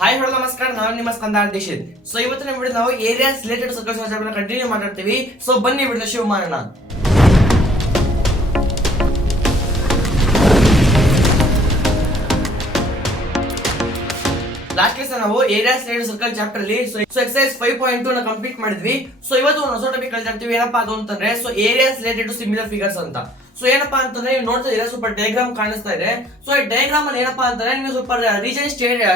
Hi hello ನಮಸ್ಕಾರ, ನಾನು ನಿಮ್ಮ ಸ್ಕಂದ ದೀಕ್ಷಿತ್. ಸೊ ಇವತ್ತಿನ ವಿಡಿಯೋ ನಾವು ಏರಿಯಾಸ್ ರಿಲೇಟೆಡ್ ಸರ್ಕಲ್ಸ್ ಕಂಟಿನ್ಯೂ ಮಾತಾಡ್ತೀವಿ. ಸೊ ಬನ್ನಿ ವಿಡಿಯೋ ಶುರು ಮಾಡೋಣ. ಲಾಸ್ಟ್ ಕ್ಲಾಸ್ ನಾವು ಏರಿಯಾಸ್ ರಿಲೇಟೆಡ್ ಸರ್ಕಲ್ ಚಾಪ್ಟರ್ ಅಲ್ಲಿ ಎಕ್ಸರ್ಸೈಸ್ 5.2 ನ ಕಂಪ್ಲೀಟ್ ಮಾಡಿದ್ವಿ. ಸೊ ಇವತ್ತು ಒಂದು ಹೊಸ ಟಾಪಿಕ್ ಕಲಿತಾ ಏನಪ್ಪಾ ಅದು ಅಂತಂದ್ರೆ areas related to similar figures ಅಂತ. ಸೊ ಏನಪ್ಪಾ ಅಂತಂದ್ರೆ ನೀವು ನೋಡ್ತಾ ಇದ್ದೀರಾ, ಸ್ವಲ್ಪ ಡಯಾಗ್ರಾಮ್ ಕಾಣಿಸ್ತಾ ಇದೆ. ಸೊ ಈ ಡಯಾಗ್ರಾಮ್ ಅಲ್ಲಿ ಏನಪ್ಪಾ ಅಂತಂದ್ರೆ ನಿಮಗೆ ಸ್ವಲ್ಪ ರೀಜನ್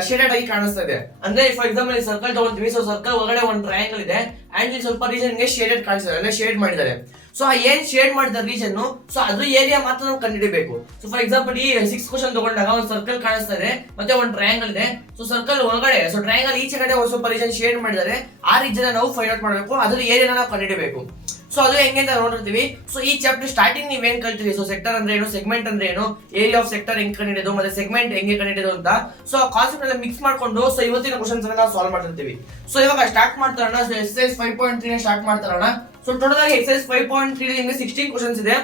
ಶೇಡೆಡ್ ಆಗಿ ಕಾಣಿಸ್ತಾ ಇದೆ. ಅಂದ್ರೆ ಫಾರ್ ಎಕ್ಸಾಂಪಲ್ ಈ ಸರ್ಕಲ್ ತಗೊಳ್ತೀವಿ. ಸೊ ಸರ್ಕಲ್ ಒಳಗಡೆ ಒಂದು ಟ್ರಯಾಂಗಲ್ ಇದೆ ಅಂಡ್ ಇಲ್ಲಿ ಸ್ವಲ್ಪ ರೀಜನ್ ಗೆ ಶೇಡೆಡ್ ಕಾಣಿಸ್ತಾ ಇದೆ, ಅಂದ್ರೆ ಶೇಡ್ ಮಾಡಿದ್ದಾರೆ. ಸೊ ಏನ್ ಶೇಡ್ ಮಾಡಿದ ರೀಜನ್, ಸೊ ಅದು ಏರಿಯಾ ಮಾತ್ರ ನಾವು ಕಂಡುಹಿಡಿಯಬೇಕು. ಸೊ ಫಾರ್ ಎಕ್ಸಾಂಪಲ್ ಈ 6 ಕ್ವಶನ್ ತಗೊಂಡಾಗ ಒಂದು ಸರ್ಕಲ್ ಕಾಣಿಸ್ತಾ ಇದೆ ಮತ್ತೆ ಒಂದು ಟ್ರಯಾಂಗಲ್ ಇದೆ. ಸೊ ಸರ್ಕಲ್ ಒಳಗಡೆ, ಸೊ ಟ್ರಯಾಂಗಲ್ ಈಚೆ ಕಡೆ ಸ್ವಲ್ಪ ರೀಜನ್ ಶೇಡ್ ಮಾಡಿದ್ದಾರೆ. ಆ ರೀಜನ್ ನಾವು ಫೈಂಡ್ ಔಟ್ ಮಾಡಬೇಕು, ಅದ್ರ ಏರಿಯಾನ ನಾವು ಕಂಡುಹಿಡಿಯಬೇಕು. ಸೊ ಅದು ಹೆಂಗೆ ಅಂತ ನೋಡಿರ್ತೀವಿ. ಸೊ ಈ ಚಾಪ್ಟರ್ ಸ್ಟಾರ್ಟಿಂಗ್ ನೀವ್ ಏನ್ ಕಲ್ತೀವಿ, ಸೊ ಸೆಕ್ಟರ್ ಅಂದ್ರೆ ಏನು, ಸೆಗ್ಮೆಂಟ್ ಅಂದ್ರೆ ಏನು, ಏರಿಯಾ ಆಫ್ ಸೆಕ್ಟರ್ ಹೆಂಗ್ ಕಂಡಿಡಿಯೋದು ಮತ್ತೆ ಸೆಗ್ಮೆಂಟ್ ಹೆಂಗೆ ಕಂಡಿಡಿಯೋದು ಅಂತ. ಸೊ ಆ ಕಾನ್ಸೆಪ್ಟ್ ಎಲ್ಲ ಮಿಕ್ಸ್ ಮಾಡ್ಕೊಂಡು ಸೊ ಇವತ್ತಿನ ಕ್ವಶನ್ಸ್ ನಾವು ಸಾಲ್ವ್ ಮಾಡ್ತಿರ್ತೀವಿ. ಸೊ ಇವಾಗ ಸ್ಟಾರ್ಟ್ ಮಾಡ್ತಾರೋಣ. ಸೊ ಎಕ್ಸರ್ಸೈಸ್ 5.3 ಸ್ಟಾರ್ಟ್ ಮಾಡ್ತಾರೋಣ. ಸೊ ಟೋಟಲ್ ಆಗಿ ಎಕ್ಸರ್ಸೈಸ್ 5.3 ನಿಮಗೆ 16 ಕ್ವಶನ್ಸ್ ಇದೆ.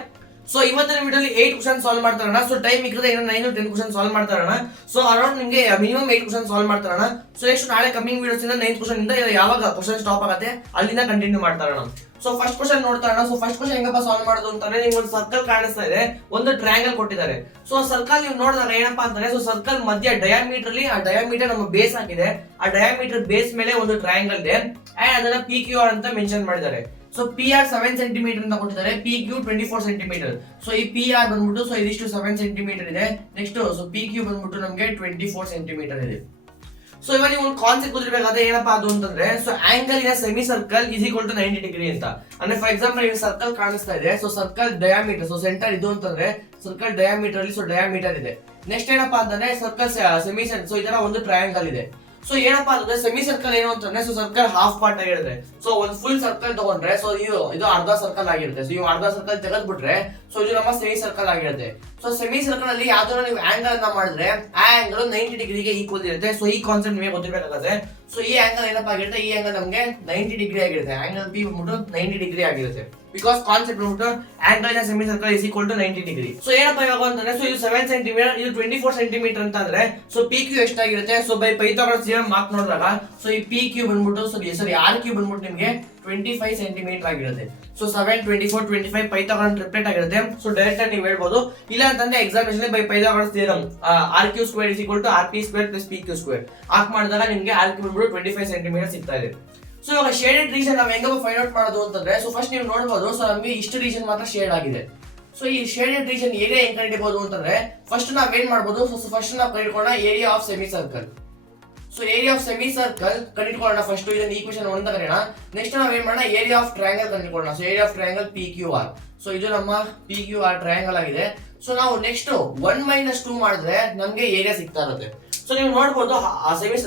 ಸೊ ಇವತ್ತಿನ ವಿಡಿಯೋಲಿ 8 ಕ್ವಶನ್ ಸಾಲ್ವ್ ಮಾಡ್ತಾರೋಣ. ಸೊ ಟೈಮ್ ಇಕ್ಕದೆ ಇನ್ನು 9-10 ಕ್ವಶನ್ ಸಾಲ್ವ್ ಮಾಡ್ತಾರೋಣ. ಸೊ ಅರೌಂಡ್ ನಿಮಗೆ ಮಿನಿಮಮ್ 8 ಕ್ವಶನ್ ಸಾಲ್ವ್ ಮಾಡ್ತಾರೋಣ. ಸೊ ನೆಕ್ಸ್ಟ್ ನಾಳೆ ಕಮಿಂಗ್ ವಿಡಿಯೋಸ್ ಇಂದ 9th ಕ್ವಶನ್ ಇಂದ ಯಾವಾಗ ಕ್ವಶನ್ ಸ್ಟಾಪ್ ಆಗುತ್ತೆ ಅಲ್ಲಿಂದ ಕಂಟಿನ್ಯೂ ಮಾಡ್ತಾರೋಣ. ಸೊ ಫಸ್ಟ್ ಕ್ವಶನ್ ನೋಡ್ತಾರೋಣ. ಸೊ ಫಸ್ಟ್ ಕ್ವಶನ್ ಹೆಂಗಪ್ಪ ಸಾಲ್ವ್ ಮಾಡೋದು ಅಂತಂದ್ರೆ, ನಿಮ್ಗೆ ಒಂದು ಸರ್ಕಲ್ ಕಾಣಿಸ್ತಾ ಇದೆ, ಒಂದು ಟ್ರಯಾಂಗಲ್ ಕೊಟ್ಟಿದ್ದಾರೆ. ಸೊ ಸರ್ಕಲ್ ನೀವು ನೋಡಿದಾಗ ಏನಪ್ಪಾ ಅಂತಂದ್ರೆ, ಸೊ ಸರ್ಕಲ್ ಮಧ್ಯ ಡಯಾಮೀಟರ್ ಅಲ್ಲಿ, ಆ ಡಯಾಮೀಟರ್ ನಮ್ಮ ಬೇಸ್ ಆಗಿದೆ. ಆ ಡಯಾಮೀಟರ್ ಬೇಸ್ ಮೇಲೆ ಒಂದು ಟ್ರಯಾಂಗಲ್ ಇದೆ ಅಂಡ್ ಅದನ್ನ PQR ಅಂತ ಮೆನ್ಷನ್ ಮಾಡಿದ್ದಾರೆ. ಸೊ PR 7 ಸೆಂಟಿಮೀಟರ್ ಅಂತ ಕೊಟ್ಟಿದ್ದಾರೆ, PQ 24 ಸೆಂಟಿಮೀಟರ್. ಸೊ ಈ PR ಬಂದ್ಬಿಟ್ಟು ಸೊ ಇದಿಷ್ಟು 7 ಸೆಂಟಿಮೀಟರ್ ಇದೆ. ನೆಕ್ಸ್ಟ್ ಸೊ PQ ಬಂದ್ಬಿಟ್ಟು ನಮಗೆ 24 ಸೆಂಟಿಮೀಟರ್ ಇದೆ. ಸೊ ಇವಾಗ ನೀವು ಒಂದು ಕಾನ್ಸೆಪ್ಟ್ ಗೊತ್ತಿರಬೇಕಾದ್ರೆ ಏನಪ್ಪಾ ಅದು ಅಂತಂದ್ರೆ, so angle in semi circle is equal to 90 degree ಅಂತ. ಅಂದ್ರೆ ಫಾರ್ ಎಕ್ಸಾಂಪಲ್ ಈಗ ಸರ್ಕಲ್ ಕಾಣಿಸ್ತಾ ಇದೆ. So circle diameter, so centre ಇದು ಅಂತಂದ್ರೆ ಸರ್ಕಲ್ ಡಯಾಮೀಟರ್ ಅಲ್ಲಿ, ಸೊ ಡಯಾಮೀಟರ್ ಇದೆ. ನೆಕ್ಸ್ಟ್ ಏನಪ್ಪಾ ಅಂತಂದ್ರೆ ಸರ್ಕಲ್ ಸೆಮಿ ಸರ್ಕಲ್, ಸೊ ಇದರ ಒಂದು ಟ್ರಯಾಂಗಲ್ ಇದೆ. ಸೊ ಏನಪ್ಪಾ ಅಂತಂದ್ರೆ ಸೆಮಿ ಸರ್ಕಲ್ ಏನು ಅಂತಂದ್ರೆ, ಸೊ ಸರ್ಕಲ್ ಹಾಫ್ ಪಾರ್ಟ್ ಆಗಿರುತ್ತೆ. ಸೊ ಒಂದು ಫುಲ್ ಸರ್ಕಲ್ ತಗೊಂಡ್ರೆ ಸೊ ಇದು ಅರ್ಧ ಸರ್ಕಲ್ ಆಗಿರುತ್ತೆ. ಸೊ ಇವು ಅರ್ಧ ಸರ್ಕಲ್ ತೆಗೆದ್ಬಿಟ್ರೆ ಸೊ ಇದು ನಮ್ಮ ಸೆಮಿ ಸರ್ಕಲ್ ಆಗಿರುತ್ತೆ. ಸೊ ಸೆಮಿ ಸರ್ಕಲ್ ಅಲ್ಲಿ ಯಾವ್ದಾದ್ರು ನೀವು ಆಂಗಲ್ ಅನ್ನ ಮಾಡಿದ್ರೆ ಆ ಆಂಗಲ್ 90 ಡಿಗ್ರಿಗೆ ಈಕ್ವಲ್ ಇರುತ್ತೆ. ಸೊ ಈ ಕಾನ್ಸೆಪ್ಟ್ ನಿಮಗೆ ಗೊತ್ತಿರಬೇಕಾಗುತ್ತೆ. ಸೊ ಈ ಆಂಗಲ್ ಏನಪ್ಪಾ ಆಗಿರುತ್ತೆ, ಈ ಆಂಗಲ್ ನಮಗೆ 90 ಡಿಗ್ರಿ ಆಗಿರುತ್ತೆ. ಆಂಗಲ್ P ಬಂದ್ಬಿಟ್ಟು 90 ಡಿಗ್ರಿ ಆಗಿರುತ್ತೆ. ಬಿಕಾಸ್ ಕಾನ್ಸೆಪ್ಟ್ ಬಂದ್ಬಿಟ್ಟು angle in semi circle is equal to 90 degree. So ಏನಪ್ಪಾ ಇವಾಗ ಅಂತಂದ್ರೆ, ಸೊ ಇದು 7 ಸೆಂಟಿಮೀಟರ್, ಇದು 24 ಸೆಂಟಿಮೀಟರ್ ಅಂತ ಅಂದ್ರೆ ಸೊ PQ ಎಷ್ಟಾಗಿರುತ್ತೆ. So by Pythagoras theorem mark ನೋಡಿದಾಗ ಸೊ ಈ PQ ಬಂದ್ಬಿಟ್ಟು ಸಾರಿ RQ ಬಂದ್ಬಿಟ್ಟು ನಿಮಗೆ 25 ಸೆಂಟಿಮೀಟರ್ ಆಗಿರುತ್ತೆ. ಸೊ 7, 24, 25 ಪೈಥಾಗರಸ್ ಟ್ರಿಪ್ಲೆಟ್ ಆಗಿರುತ್ತೆ. ಸೊ ಡೈರೆಕ್ಟ್ ಆಗಿ ನೀವು ಹೇಳ್ಬೋದು. ಇಲ್ಲ ಅಂತಂದ್ರೆ examination by Pythagoras theorem RQ² is equal to RP² plus PQ² ಹಾಕ್ ಮಾಡಿದಾಗ ನಿಮಗೆ RQ ಬಂದ್ಬಿಟ್ಟು 25 ಸೆಂಟಿಮೀಟರ್ ಸಿಗ್ತಾ ಇದೆ. ಸೊ ಇವಾಗ ಶೇಡೆಡ್ ರೀಜನ್ ನಾವು ಹೆಂಗಪ್ಪ ಫೈಂಡ್ ಔಟ್ ಮಾಡೋದು ಅಂತಂದ್ರೆ, ಸೊ ಫಸ್ಟ್ ನೀವು ನೋಡಬಹುದು. ಸೊ ನಮಗೆ ಇಷ್ಟು ರೀಜನ್ ಮಾತ್ರ ಶೇಡ್ ಆಗಿದೆ. ಸೊ ಈ ಶೇಡೆಡ್ ರೀಜನ್ ಏರಿಯಾ ಹೆಂಗ್ ಕಂಡುಹಿಡಿಯಬಹುದು ಅಂತಂದ್ರೆ, ಫಸ್ಟ್ ನಾವ್ ಏನ್ ಮಾಡಬಹುದು, ಸೊ ಫಸ್ಟ್ ನಾವು ಕಂಡುಹಿಡ್ಕೊಳ್ಳೋಣ area of semi circle. So area of semi circle ಕಂಡುಹಿಡ್ಕೊಳ್ಳೋಣ ಫಸ್ಟ್. ಇದನ್ನ ಈಕ್ವೇಷನ್ 1 ಅಂತ ಕರೆಯೋಣ. ನೆಕ್ಸ್ಟ್ ನಾವ್ ಏನ್ ಮಾಡೋಣ, ಏರಿಯಾ ಆಫ್ ಟ್ರಯಾಂಗಲ್ ಕಂಡುಹಿಡ್ಕೊಳ್ಳೋಣ. So area of triangle PQR. So ಇದು ನಮ್ಮ PQR ಟ್ರಯಾಂಗಲ್ ಆಗಿದೆ. ಸೊ ನಾವು ನೆಕ್ಸ್ಟ್ 1 - 2 ಮಾಡಿದ್ರೆ ನಮ್ಗೆ ಏರಿಯಾ ಸಿಗ್ತಾ ಇರುತ್ತೆ. ಸೊ ನೀವು ನೋಡಬಹುದು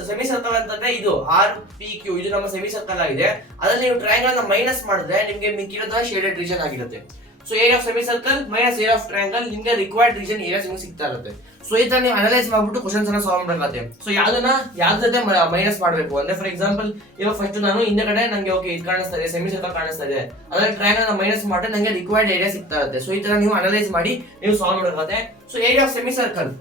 ಸೆಮಿ ಸರ್ಕಲ್ ಅಂತಂದ್ರೆ ಇದು RPQ, ಇದು ನಮ್ಮ ಸೆಮಿ ಸರ್ಕಲ್ ಆಗಿದೆ. ಅದ್ರಲ್ಲಿ ನೀವು ಟ್ರಯಾಂಗಲ್ ನ ಮೈನಸ್ ಮಾಡಿದ್ರೆ ನಿಮ್ಗೆ ಮಿಕ್ಕಿರೋದು ಶೇಡೆಡ್ ರೀಜನ್ ಆಗಿರುತ್ತೆ. So area of semi circle minus area of triangle, ನಿಮ್ಗೆ ರಿಕ್ವೈರ್ಡ್ ರೀಜನ್ ಏರಿಯಾ ನಿಮ್ಗೆ ಸಿಗ್ತಾ ಇರುತ್ತೆ. ಸೊ ಈ ತರ ನೀವು ಅನಲೈಸ್ ಮಾಡ್ಬಿಟ್ಟು ಕ್ವಶನ್ಸ್ ಅನ್ನ ಸಾಲ್ವ್ ಮಾಡಲಾಗುತ್ತೆ. ಸೊ ಯಾವ್ದ್ರ ಜೊತೆ ಮೈನಸ್ ಮಾಡಬೇಕು ಅಂದ್ರೆ, ಫಾರ್ ಎಕ್ಸಾಂಪಲ್ ಇವಾಗ ಫಸ್ಟ್ ನಾನು ಹಿಂದೆಗಡೆ ನಂಗೆ ಓಕೆ ಇದು ಕಾಣಿಸ್ತಾ ಇದೆ, ಸೆಮಿ ಸರ್ಕಲ್ ಕಾಣಿಸ್ತಾ ಇದೆ, ಅದ್ರಲ್ಲಿ ಟ್ರಯಾಂಗಲ್ ನ ಮೈನಸ್ ಮಾಡಿದ್ರೆ ನಂಗೆ ರಿಕ್ವೈರ್ಡ್ ಏರಿಯಾ ಸಿಗ್ತಾ ಇರುತ್ತೆ. ಸೊ ಈ ತರ ನೀವು ಅನಲೈಸ್ ಮಾಡಿ ನೀವು ಸಾಲ್ವ್ ಮಾಡಲಾಗುತ್ತೆ. So area of semi circle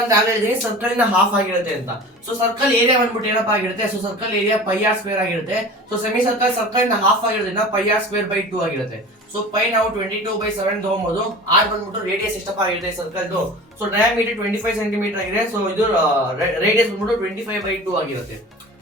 ಅಂತ ಹೇಳಿದ್ರೆ ಸರ್ಕಲ್ ಇಂದ ಹಾಫ್ ಆಗಿರುತ್ತೆ ಅಂತ. ಸೊ ಸರ್ಕಲ್ ಏರಿಯಾ ಬಂದ್ಬಿಟ್ಟು ಏನಪ್ಪಾ ಆಗಿರುತ್ತೆ, ಸೊ ಸರ್ಕಲ್ ಏರಿಯಾ πr² ಆಗಿರುತ್ತೆ. ಸೊ ಸೆಮಿ ಸರ್ಕಲ್ ಇಂದ ಹಾಫ್ ಆಗಿರೋದ್ರಿಂದ πr²/2 ಆಗಿರುತ್ತೆ. ಸೊ ಪೈ ನಾವು 22/7 ತಗೊಬಹುದು. R ಬಂದ್ಬಿಟ್ಟು ರೇಡಿಯಸ್ ಎಷ್ಟಪ್ಪ ಆಗಿರುತ್ತೆ ಸರ್ಕಲ್. ಸೊ ಡಯಾಮೀಟರ್ 25 ಸೆಂಟಿಮೀಟರ್ ಆಗಿದೆ. ಸೊ ಇದು ರೇಡಿಯಸ್ ಬಂದ್ಬಿಟ್ಟು 25/2 ಆಗಿರುತ್ತೆ.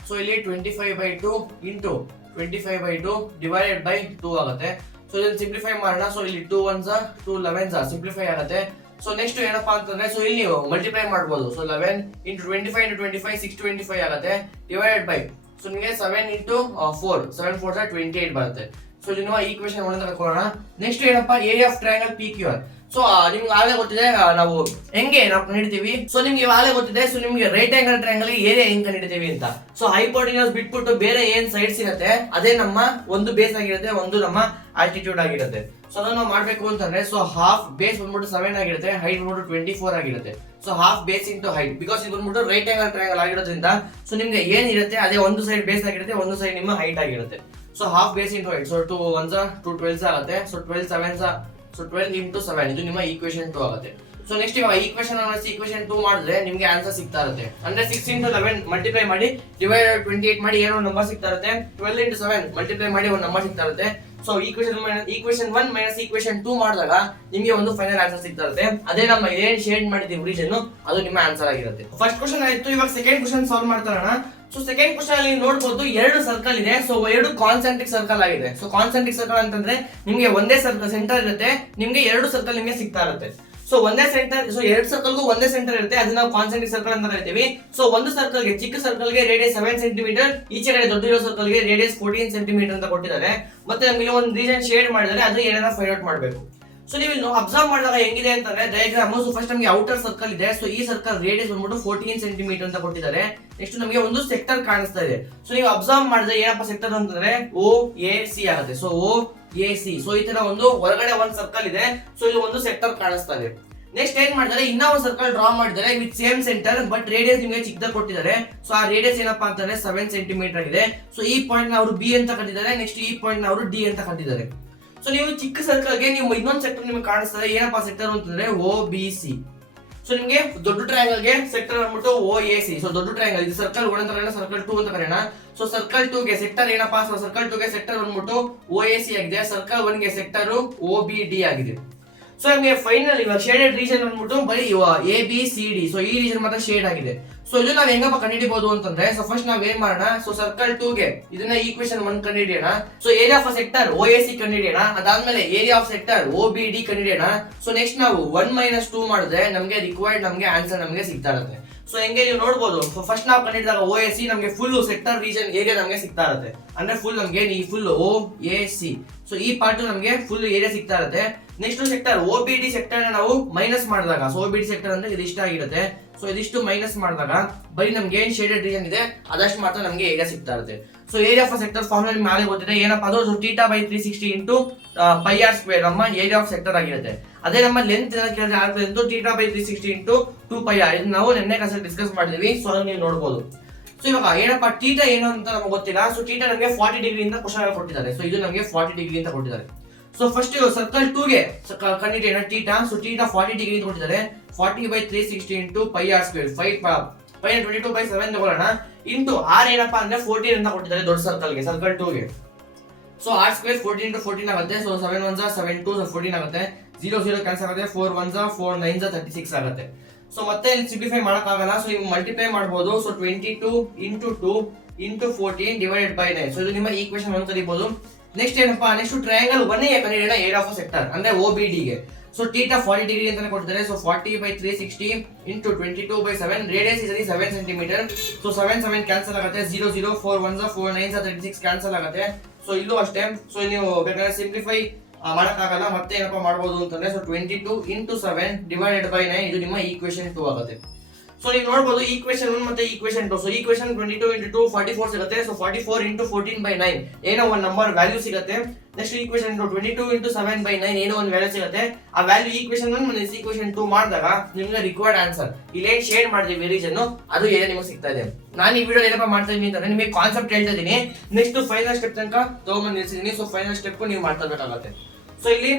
ಸೊ ಇಲ್ಲಿ 25/2 ಇಂಟು 25/2 ಡಿವೈಡೆಡ್ ಬೈ 2 ಆಗುತ್ತೆ. ಸೊ ಇದನ್ನ ಸಿಂಪ್ಲಿಫೈ ಮಾಡೋಣ. ಸೊ ಇಲ್ಲಿ 2 1s 2 11s ಸಿಂಪ್ಲಿಫೈ ಆಗುತ್ತೆ. ಸೊ ನೆಕ್ಸ್ಟ್ ಏನಪ್ಪಾ ಅಂತಂದ್ರೆ, ಸೊ ಇಲ್ಲಿ ನೀವು ಮಲ್ಟಿಪ್ಲೈ ಮಾಡಬಹುದು. ಸೊ 11 ಇಂಟು 25 ಇಂಟು 25 625 ಆಗುತ್ತೆ. ಡಿವೈಡೆಡ್ ಬೈ ಸೊ ನಿಮಗೆ 7 ಇಂಟು 4 7 4s 28 ಬರುತ್ತೆ. ಸೊ ಇದನ್ನ ಈಕ್ವೇಷನ್ 1 ಅಂತ ಹಾಕೋಣ. ನೆಕ್ಸ್ಟ್ ಏನಪ್ಪಾ, area of triangle PQR. So ನಿಮ್ಗೆ ಆಗಲೇ ಗೊತ್ತಿದೆ ನಾವು ಹೆಂಗೆ ನಾವು ಕಂಡುಹಿಡಿತೀವಿ. ಸೊ ನಿಮ್ಗೆ ಆಗಲೇ ಗೊತ್ತಿದೆ. ಸೊ ನಿಮ್ಗೆ ರೈಟ್ ಆಂಗಲ್ ಟ್ರಯಾಂಗಲ್ ಏರಿಯಾ ಹೆಂಗ್ ಕಂಡುಹಿಡಿತೀವಿ ಅಂತ. ಸೊ ಹೈಪೋಟೆನ್ಯೂಸ್ ಬಿಟ್ಬಿಟ್ಟು ಬೇರೆ ಏನ್ ಸೈಡ್ಸ್ ಇರುತ್ತೆ ಅದೇ ನಮ್ಮ ಒಂದು ಬೇಸ್ ಆಗಿರುತ್ತೆ, ಒಂದು ನಮ್ಮ ಆಲ್ಟಿಟ್ಯೂಡ್ ಆಗಿರುತ್ತೆ. ಸೊ ಅದನ್ನ ನಾವು ಮಾಡ್ಬೇಕು ಅಂತಂದ್ರೆ, ಸೊ ಹಾಫ್ ಬೇಸ್ ಬಂದ್ಬಿಟ್ಟು 7 ಆಗಿರುತ್ತೆ, ಹೈಟ್ ಬಂದ್ಬಿಟ್ಟು 24 ಆಗಿರುತ್ತೆ. So half base into height, because ಇದು ಬಂದ್ಬಿಟ್ಟು ರೈಟ್ ಆಂಗಲ್ ಟ್ರಯಾಂಗಲ್ ಆಗಿರೋದ್ರಿಂದ ಸೊ ನಿಮ್ಗೆ ಏನಿರುತ್ತೆ ಅದೇ ಒಂದು ಸೈಡ್ ಬೇಸ್ ಆಗಿರುತ್ತೆ, ಒಂದು ಸೈಡ್ ನಿಮ್ಮ ಹೈಟ್ ಆಗಿರುತ್ತೆ. So half base into height. So 2 1s 2 12s ಆಗುತ್ತೆ. ಸೊ 12 7s ಸೊ 12 ಇಂಟು 7 ಇದು ನಿಮ್ಮ ಈಕ್ವೇಷನ್ 2 ಆಗುತ್ತೆ. ಸೊ ನೆಕ್ಸ್ಟ್ ಇವಾಗ ಈಕ್ವೇಶನ್ 1 ಈಕ್ವೇಶನ್ 2 ಮಾಡಿದ್ರೆ ನಿಮ್ಗೆ ಆನ್ಸರ್ ಸಿಗ್ತಾ ಇರುತ್ತೆ. ಅಂದ್ರೆ 6 into 11 ಮಲ್ಟಿಪ್ಲೈ ಮಾಡಿ ಡಿವೈಡೆಡ್ 28 ಮಾಡಿ ಏನೋ ನಂಬರ್ ಸಿಗ್ತಾ ಇರುತ್ತೆ. 12 into 7 ಮಲ್ಟಿಪ್ಲೈ ಮಾಡಿ ಒಂದು ನಂಬರ್ ಸಿಗ್ತಾ ಇರುತ್ತೆ. ಸೊ ಈಕ್ವೇಶನ್ 1 ಮೈನಸ್ ಈಕ್ವೇಶನ್ 2 ಮಾಡಿದಾಗ ನಿಮಗೆ ಒಂದು ಫೈನಲ್ ಆನ್ಸರ್ ಸಿಗ್ತಾ ಇರುತ್ತೆ. ಅದೇ ನಮ್ಮ ಏನ್ ಶೇಡ್ ಮಾಡಿದೀವಿ ರೀಸನ್ ಅದು ನಿಮ್ಮ ಆನ್ಸರ್ ಆಗಿರುತ್ತೆ. ಫಸ್ಟ್ ಕ್ವಶನ್ ಆಯ್ತು. ಇವಾಗ ಸೆಕೆಂಡ್ ಕ್ವಶನ್ ಸಾಲ್ವ್ ಮಾಡ್ತಾರೋಣ. ಸೊ ಸೆಕೆಂಡ್ ಕ್ವಶನ್ ಅಲ್ಲಿ ನೋಡಬಹುದು ಎರಡು ಸರ್ಕಲ್ ಇದೆ. ಸೊ ಎರಡು ಕಾನ್ಸೆಂಟ್ರಿಕ್ ಸರ್ಕಲ್ ಆಗಿದೆ. ಸೊ ಕಾನ್ಸೆಂಟ್ರಿಕ್ ಸರ್ಕಲ್ ಅಂತಂದ್ರೆ ನಿಮಗೆ ಒಂದೇ ಸರ್ಕಲ್ ಸೆಂಟರ್ ಇರುತ್ತೆ, ನಿಮ್ಗೆ ಎರಡು ಸರ್ಕಲ್ ನಿಮಗೆ ಸಿಗ್ತಾ ಇರುತ್ತೆ. ಸೊ ಒಂದೇ ಸೆಂಟರ್, ಸೊ ಎರಡು ಸರ್ಕಲ್ಗೂ ಒಂದೇ ಸೆಂಟರ್ ಇರುತ್ತೆ, ಅದನ್ನ ನಾವು ಕಾನ್ಸೆಂಟ್ರಿಕ್ ಸರ್ಕಲ್ ಅಂತ ಕರಿತೀವಿ. ಸೊ ಒಂದು ಸರ್ಕಲ್ಗೆ, ಚಿಕ್ಕ ಸರ್ಕಲ್ಗೆ ರೇಡಿಯಸ್ 7 ಸೆಂಟಿಮೀಟರ್, ಈಚೆ ಕಡೆ ದೊಡ್ಡ ಇರೋ ಸರ್ಕಲ್ಗೆ ರೇಡಿಯಸ್ 14 ಸೆಂಟಿಮೀಟರ್ ಅಂತ ಕೊಟ್ಟಿದ್ದಾರೆ. ಮತ್ತೆ ನಮಗೆ ಒಂದು ರೀಜನ್ ಶೇಡ್ ಮಾಡಿದರೆ ಅದು ಏನಾರ ಫೈಂಡ್ ಔಟ್ ಮಾಡಬೇಕು. ಸೊ ನೀವು ಅಬ್ಸರ್ವ್ ಮಾಡಿದಾಗ ಹೆಂಗಿದೆ ಅಂತಂದ್ರೆ ಡಯಾಗ್ರಾಮ್. ಸೊ ಫಸ್ಟ್ ನಮಗೆ ಔಟರ್ ಸರ್ಕಲ್ ಇದೆ. ಸೊ ಈ ಸರ್ಕಲ್ ರೇಡಿಯಸ್ ಬಂದ್ಬಿಟ್ಟು 14 ಸೆಂಟಿಮೀಟರ್ ಅಂತ ಕೊಟ್ಟಿದ್ದಾರೆ. ನೆಕ್ಸ್ಟ್ ನಮಗೆ ಒಂದು ಸೆಕ್ಟರ್ ಕಾಣಿಸ್ತಾ ಇದೆ. ಸೊ ನೀವು ಅಬ್ಸರ್ವ್ ಮಾಡಿದ್ರೆ ಏನಪ್ಪ ಸೆಕ್ಟರ್ ಅಂತಂದ್ರೆ OAC ಆಗುತ್ತೆ. So OAC. ಸೊ ಈ ತರ ಒಂದು ಹೊರಗಡೆ ಒಂದು ಸರ್ಕಲ್ ಇದೆ. ಸೊ ಇಲ್ಲಿ ಒಂದು ಸೆಕ್ಟರ್ ಕಾಣಿಸ್ತಾ ಇದೆ. ನೆಕ್ಸ್ಟ್ ಏನ್ ಮಾಡಿದ್ದಾರೆ, ಇನ್ನೂ ಒಂದು ಸರ್ಕಲ್ ಡ್ರಾ ಮಾಡಿದ್ದಾರೆ with same centre, but radius ನಿಮಗೆ ಚಿಕ್ಕದಾಗಿ ಕೊಟ್ಟಿದ್ದಾರೆ. ಸೊ ಆ ರೇಡಿಯಸ್ ಏನಪ್ಪಾ ಅಂತಂದ್ರೆ 7 ಸೆಂಟಿಮೀಟರ್ ಆಗಿದೆ. ಸೊ ಈ ಪಾಯಿಂಟ್ ನ ಅವರು B ಅಂತ ಕಟ್ಟಿದ್ದಾರೆ. ನೆಕ್ಸ್ಟ್ ಈ ಪಾಯಿಂಟ್ ನ ಅವರು D ಅಂತ ಕಟ್ಟಿದ್ದಾರೆ. ಸೊ ನೀವು ಚಿಕ್ಕ ಸರ್ಕಲ್ಗೆ ನೀವು ಇನ್ನೊಂದು ಸೆಕ್ಟರ್ ನಿಮಗೆ ಕಾಣಿಸ್ತದೆ. ಏನಪ್ಪಾ ಸೆಕ್ಟರ್ ಅಂತಂದ್ರೆ OBC. ಸೊ ನಿಮಗೆ ದೊಡ್ಡ ಟ್ರಯಾಂಗಲ್ ಗೆ ಸೆಕ್ಟರ್ ಬಂದ್ಬಿಟ್ಟು OAC. ಸೊ ದೊಡ್ಡ ಟ್ರಯಾಂಗಲ್ ಇದು ಸರ್ಕಲ್ 1 ಅಂತ ಕರೆಯೋಣ, ಸರ್ಕಲ್ 2 ಅಂತ ಕರೆಯೋಣ. ಸೊ ಸರ್ಕಲ್ 2 ಗೆ ಸೆಕ್ಟರ್ ಏನಪ್ಪಾ, ಸರ್ಕಲ್ 2 ಗೆ ಸೆಕ್ಟರ್ ಬಂದ್ಬಿಟ್ಟು OAC ಆಗಿದೆ. ಸರ್ಕಲ್ 1 ಗೆ ಸೆಕ್ಟರ್ OBD ಆಗಿದೆ. ಸೊ ನಮಗೆ ಫೈನಲ್ ಇವಾಗ ಶೇಡೆಡ್ ರೀಜನ್ ಬಂದ್ಬಿಟ್ಟು ಬರೀ ABCD. ಸೊ ಈ ರೀಜನ್ ಮಾತ್ರ ಶೇಡ್ ಆಗಿದೆ. ಸೊ ಇದು ನಾವು ಹೆಂಗಪ್ಪ ಕಂಡುಹಿಡಿಬಹುದು ಅಂತಂದ್ರೆ, ಸೊ ಫಸ್ಟ್ ನಾವ್ ಏನ್ ಮಾಡೋಣ, ಸೊ ಸರ್ಕಲ್ 2 ಗೆ ಇದನ್ನ ಈಕ್ವೇಶನ್ 1 ಕಂಡುಹಿಡಿಯೋಣ. So area of sector OAC ಕಂಡುಹಿಡಿಯೋಣ. ಅದಾದ್ಮೇಲೆ ಏರಿಯಾ ಆಫ್ ಸೆಕ್ಟರ್ OBD ಕಂಡುಹಿಡಿಯೋಣ. ಸೊ ನೆಕ್ಸ್ಟ್ ನಾವು 1 - 2 ಮಾಡಿದ್ರೆ ನಮಗೆ ರಿಕ್ವೈರ್ಡ್ ನಮಗೆ ಆನ್ಸರ್ ನಮಗೆ ಸಿಗ್ತಾ ಇರುತ್ತೆ. ಸೊ ಹೆಂಗೆ ನೀವು ನೋಡಬಹುದು, ಫಸ್ಟ್ ನಾವು ಕಂಡುಹಿಡಿದಾಗ OAC ನಮಗೆ ಫುಲ್ ಸೆಕ್ಟರ್ ರೀಜನ್ ಏರಿಯಾ ನಮಗೆ ಸಿಗ್ತಾ ಇರುತ್ತೆ. ಅಂದ್ರೆ ಫುಲ್ ನಮಗೆ ಈ ಫುಲ್ OAC. ಸೊ ಈ ಪಾರ್ಟ್ ನಮಗೆ ಫುಲ್ ಏರಿಯಾ ಸಿಗ್ತಾ ಇರುತ್ತೆ. ನೆಕ್ಸ್ಟ್ ಸೆಕ್ಟರ್ OBD ಸೆಕ್ಟರ್ ನಾವು ಮೈನಸ್ ಮಾಡಿದಾಗ, ಸೊ OBD ಸೆಕ್ಟರ್ ಅಂದ್ರೆ ಇದಿಷ್ಟ ಆಗಿರುತ್ತೆ. ಸೊ ಇದಿಷ್ಟು ಮೈನಸ್ ಮಾಡಿದಾಗ ಬರೀ ನಮ್ಗೆ ಏನ್ ಶೇಡೆಡ್ ರೀಜನ್ ಇದೆ ಅದಷ್ಟು ಮಾತ್ರ ನಮಗೆ ಏರಿಯಾ ಸಿಗ್ತಾ ಇರುತ್ತೆ. So area of sector formula ನಿಮ್ಗೆ ನಾಳೆ ಗೊತ್ತಿದೆ. ಏನಪ್ಪಾ ಅದು θ/360 ಇಂಟು πr² ನಮ್ಮ ಏರಿಯಾ ಆಫ್ ಸೆಕ್ಟರ್ ಆಗಿರುತ್ತೆ. ಅದೇ ನಮ್ಮ ಲೆಂತ್ ಕೇಳಿದ್ರೆ θ/360 ಇಂಟು 2πr. ಇದು ನಾವು ನೆನ್ನೆ ಕ್ಲಾಸಲ್ಲಿ ಡಿಸ್ಕಸ್ ಮಾಡಿದ್ವಿ. ಸೊ ಅದನ್ನ ನೀವು ನೋಡಬಹುದು. ಸೊ ಇವಾಗ ಏನಪ್ಪಾ θ ಏನು ಅಂತ ನಮಗೆ ಗೊತ್ತಿಲ್ಲ. ಸೊ θ ನಮಗೆ 40 ಡಿಗ್ರಿ ಇಂದ ಕ್ವಶನ್ ಕೊಟ್ಟಿದ್ದಾರೆ. ಸೊ ಇದು ನಮಗೆ 40 ಡಿಗ್ರಿ ಅಂತ ಕೊಟ್ಟಿದ್ದಾರೆ. ಸೊ ಫಸ್ಟ್ ಸರ್ಕಲ್ 2 ಗೆ ಕಂಡುಹಿಡಿಯೋಣ θ. ಸೊ θ 40 ಡಿಗ್ರಿ ಅಂತ ಕೊಟ್ಟಿದ್ದಾರೆ. 40/360 ಇಂಟು πr², 522/7 ತಗೊಳ್ಳೋಣ. ಇಂಟು r ಏನಪ್ಪಾ ಅಂದ್ರೆ 14 ಅಂತ ಕೊಟ್ಟಿದ್ದಾರೆ ದೊಡ್ಡ ಸರ್ಕಲ್ಗೆ, ಸರ್ಕಲ್ 2 ಗೆ. ಸೊ r² 14 into 14 ಆಗುತ್ತೆ. ಸೊ 7 1 7 2 14 ಆಗುತ್ತೆ. 0 0 ಕ್ಯಾನ್ಸಲ್ ಆಗುತ್ತೆ. 4 1 4 9 36 ಆಗುತ್ತೆ. ಸೊ ಮತ್ತೆ ಇಲ್ಲಿ ಸಿಂಪ್ಲಿಫೈ ಮಾಡಕ್ಕಾಗಲ್ಲ. ಸೊ ನೀವು ಮಲ್ಟಿಪ್ಲೈ ಮಾಡಬಹುದು. So 22 into 2 into 14 divided by 9. So ಇದು ನಿಮ್ಮ ಈಕ್ವೇಶನ್ 1 ಕರೀಬಹುದು. ನೆಕ್ಸ್ಟ್ ಏನಪ್ಪಾ, ನೆಕ್ಸ್ಟ್ ಟ್ರಯಾಂಗಲ್ 1 ಗೆ ಕಂಡುಹಿಡಿಯೋಣ ಏರಿಯಾ ಆಫ್ ಸೆಕ್ಟರ್ ಅಂದ್ರೆ OBD ಗೆ. ಸೊ θ 40 ಡಿಗ್ರಿ ಅಂತಾನೆ ಕೊಟ್ಟಿದ್ದಾರೆ. So 40/360 into 22/7, radius is 7 centimetre. So 7 7 cancel ಆಗುತ್ತೆ. 0 0 4 1 4 9 36 ಕ್ಯಾನ್ಸಲ್ ಆಗುತ್ತೆ. ಸೊ ಇಲ್ಲೂ ಅಷ್ಟೇ. ಸೊ ನೀವು ಬೇಕಾದ್ರೆ ಸಿಂಪ್ಲಿಫೈ ಮಾಡಕ್ಕಾಗಲ್ಲ. ಮತ್ತೆ ಏನಪ್ಪಾ ಮಾಡಬಹುದು ಅಂತಂದ್ರೆ, ಸೊ 22 into 7 divided by 9 ಇದು ನಿಮ್ಮ ಈಕ್ವೇಶನ್ 2 ಆಗುತ್ತೆ. ಸೊ ನೀವು ನೋಡಬಹುದು ಈಕ್ವೇಶನ್ 1 ಮತ್ತೆ ಈಕ್ವೇಶನ್ 2. ಸೊ ಈಕ್ವೇಶನ್ 22 into 2 44 ಸಿಗುತ್ತೆ. ಸೊ 44 into 14/9 ಏನೋ ಒಂದು ನಂಬರ್ ವ್ಯಾಲ್ಯೂ ಸಿಗುತ್ತೆ. ನೆಕ್ಸ್ಟ್ ಈಕ್ವೇಶನ್ 22 into 7/9 ಏನೋ ಒಂದು ವ್ಯಾಲ್ಯೂ ಸಿಗುತ್ತೆ. ಆ ವ್ಯಾಲ್ಯೂ ಈಕ್ವೇಶನ್ 1 ಮತ್ತೆ ಈಕ್ವೇಶನ್ 2 ಮಾಡಿದಾಗ ನಿಮಗೆ ರಿಕ್ವೈರ್ಡ್ ಆನ್ಸರ್ ಇಲ್ಲೇನ್ ಶೇಡ್ ಮಾಡಿದೀವಿ ರೀಜನ್ ಅದು ಏನೇ ನಿಮಗೆ ಸಿಗ್ತಾ ಇದೆ. ನಾನು ಈ ವಿಡಿಯೋ ಏನಪ್ಪ ಮಾಡ್ತಾ ಇದೀನಿ ಅಂತಂದ್ರೆ ನಿಮಗೆ ಕಾನ್ಸೆಪ್ಟ್ ಹೇಳ್ತಾ ಇದೀನಿ. ನೆಕ್ಸ್ಟ್ ಫೈನಲ್ ಸ್ಟೆಪ್ ತನಕ ತಗೊಂಡ್ಬಂದು ನಿಲ್ಸಿದೀನಿ. ಸೊ ಫೈನಲ್ ಸ್ಟೆಪ್ ನೀವು ಮಾಡ್ತಾ ಇರಬೇಕಾಗುತ್ತೆ. ಸೊ ಇಲ್ಲಿ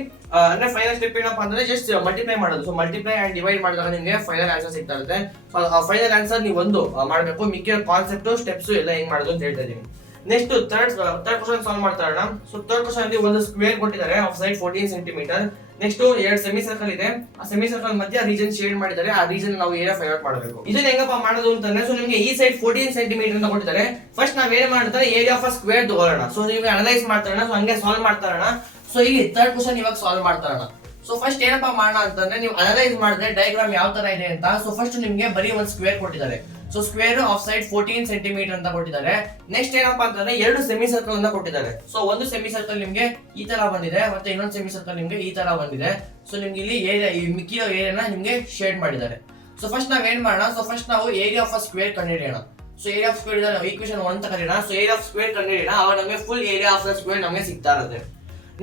ಅಂದ್ರೆ ಫೈನಲ್ ಸ್ಟೆಪ್ ಏನಪ್ಪಾ ಅಂದ್ರೆ ಜಸ್ಟ್ ಮಲ್ಟಿಪ್ಲೈ ಮಾಡೋದು. ಸೊ ಮಲ್ಟಿಪ್ಲೈ ಅಂಡ್ ಡಿವೈಡ್ ಮಾಡಿದಾಗ ನಿಮಗೆ ಫೈನಲ್ ಆನ್ಸರ್ ಸಿಗ್ತಾ ಇರುತ್ತೆ. ಸೊ ಆ ಫೈನಲ್ ಆನ್ಸರ್ ನೀವು ಒಂದು ಮಾಡಬೇಕು. ಮಿಕ್ಕಿರೋ ಕಾನ್ಸೆಪ್ಟ್ ಸ್ಟೆಪ್ಸ್ ಎಲ್ಲ ಹೆಂಗ್ ಮಾಡೋದು ಅಂತ ಹೇಳ್ತಾ ಇದೀನಿ. ನೆಕ್ಸ್ಟ್ ಥರ್ಡ್ ಕ್ವಶನ್ ಸಾಲ್ವ್ ಮಾಡ್ತಾ ಇರೋಣ. ಸೊ ಥರ್ಡ್ ಕ್ವಶನ್ ಅಲ್ಲಿ ಒಂದು ಸ್ಕ್ವೇರ್ ಕೊಟ್ಟಿದ್ದಾರೆ of side 14 centimetre. Next 2 semi circle ಇದೆ. ಆ ಸೆಮಿ ಸರ್ಕಲ್ ಮಧ್ಯೆ ರೀಜನ್ ಶೇಡ್ ಮಾಡಿದ್ದಾರೆ. ಆ ರೀಜನ್ ನಾವು ಏರಿಯಾ ಫೈಂಡ್ ಔಟ್ ಮಾಡಬೇಕು. ಇದನ್ನ ಹೆಂಗಪ್ಪ ಮಾಡೋದು ಅಂತಂದ್ರೆ, ಸೊ ನಿಮಗೆ ಈ ಸೈಡ್ 14 ಸೆಂಟಿಮೀಟರ್ ಅಂತ ಕೊಟ್ಟಿದ್ದಾರೆ. ಫಸ್ಟ್ ನಾವ್ ಏನ್ ಮಾಡ್ತಾರೆ, ಏರಿಯಾ ಆಫ್ ಸ್ಕ್ವೇರ್ ತಗೊಳ್ಳೋಣ. ಸೊ ನೀವು ಅನಲೈಸ್ ಮಾಡ್ತಾ ಇರೋಣ. ಸೊ ಹಂಗೆ ಸಾಲ್ವ್ ಮಾಡ್ತಾ ಇರೋಣ. ಸೊ ಇಲ್ಲಿ ಥರ್ಡ್ ಕ್ವಶನ್ ಇವಾಗ ಸಾಲ್ವ್ ಮಾಡ್ತಾ ಇರೋಣ. ಸೊ ಫಸ್ಟ್ ಏನಪ್ಪಾ ಮಾಡೋಣ ಅಂತಂದ್ರೆ, ನೀವು ಅನಲೈಸ್ ಮಾಡಿದ್ರೆ ಡಯಾಗ್ರಾಮ್ ಯಾವ ತರ ಇದೆ ಅಂತ. ಸೊ ಫಸ್ಟ್ ನಿಮ್ಗೆ ಬರೀ ಒಂದು ಸ್ಕ್ವೇರ್ ಕೊಟ್ಟಿದ್ದಾರೆ. So square of side 14 centimetre ಅಂತ ಕೊಟ್ಟಿದ್ದಾರೆ. ನೆಕ್ಸ್ಟ್ ಏನಪ್ಪಾ ಅಂತಂದ್ರೆ ಎರಡು ಸೆಮಿ ಸರ್ಕಲ್ ಅನ್ನ ಕೊಟ್ಟಿದ್ದಾರೆ. ಸೊ ಒಂದು ಸೆಮಿ ಸರ್ಕಲ್ ನಿಮ್ಗೆ ಈ ತರ ಬಂದಿದೆ, ಮತ್ತೆ ಇನ್ನೊಂದು ಸೆಮಿ ಸರ್ಕಲ್ ನಿಮ್ಗೆ ಈ ತರ ಬಂದಿದೆ. ಸೊ ನಿಮ್ಗೆ ಇಲ್ಲಿ ಏರಿಯಾ, ಈ ಮಿಕ್ಕಿರೋ ಏರಿಯಾನ ನಿಮ್ಗೆ ಶೇಡ್ ಮಾಡಿದ್ದಾರೆ. ಸೊ ಫಸ್ಟ್ ನಾವ್ ಏನ್ ಮಾಡೋಣ, ಸೊ ಫಸ್ಟ್ ನಾವು ಏರಿಯಾ ಆಫ್ ಸ್ಕ್ವೇರ್ ಕಂಡುಹಿಡಿಯೋಣ. So area of square equation 1 ಅಂತ ಕರೆಯೋಣ. ಸೊ ಏರಿಯಾ ಆಫ್ ಸ್ಕ್ವೇರ್ ಕಂಡುಹಿಡಿಯೋಣ. ಅವಾಗ ನಮಗೆ ಫುಲ್ ಏರಿಯಾ ಆಫ್ ಸ್ಕ್ವೇರ್ ನಮಗೆ ಸಿಗ್ತಾ ಇರುತ್ತೆ.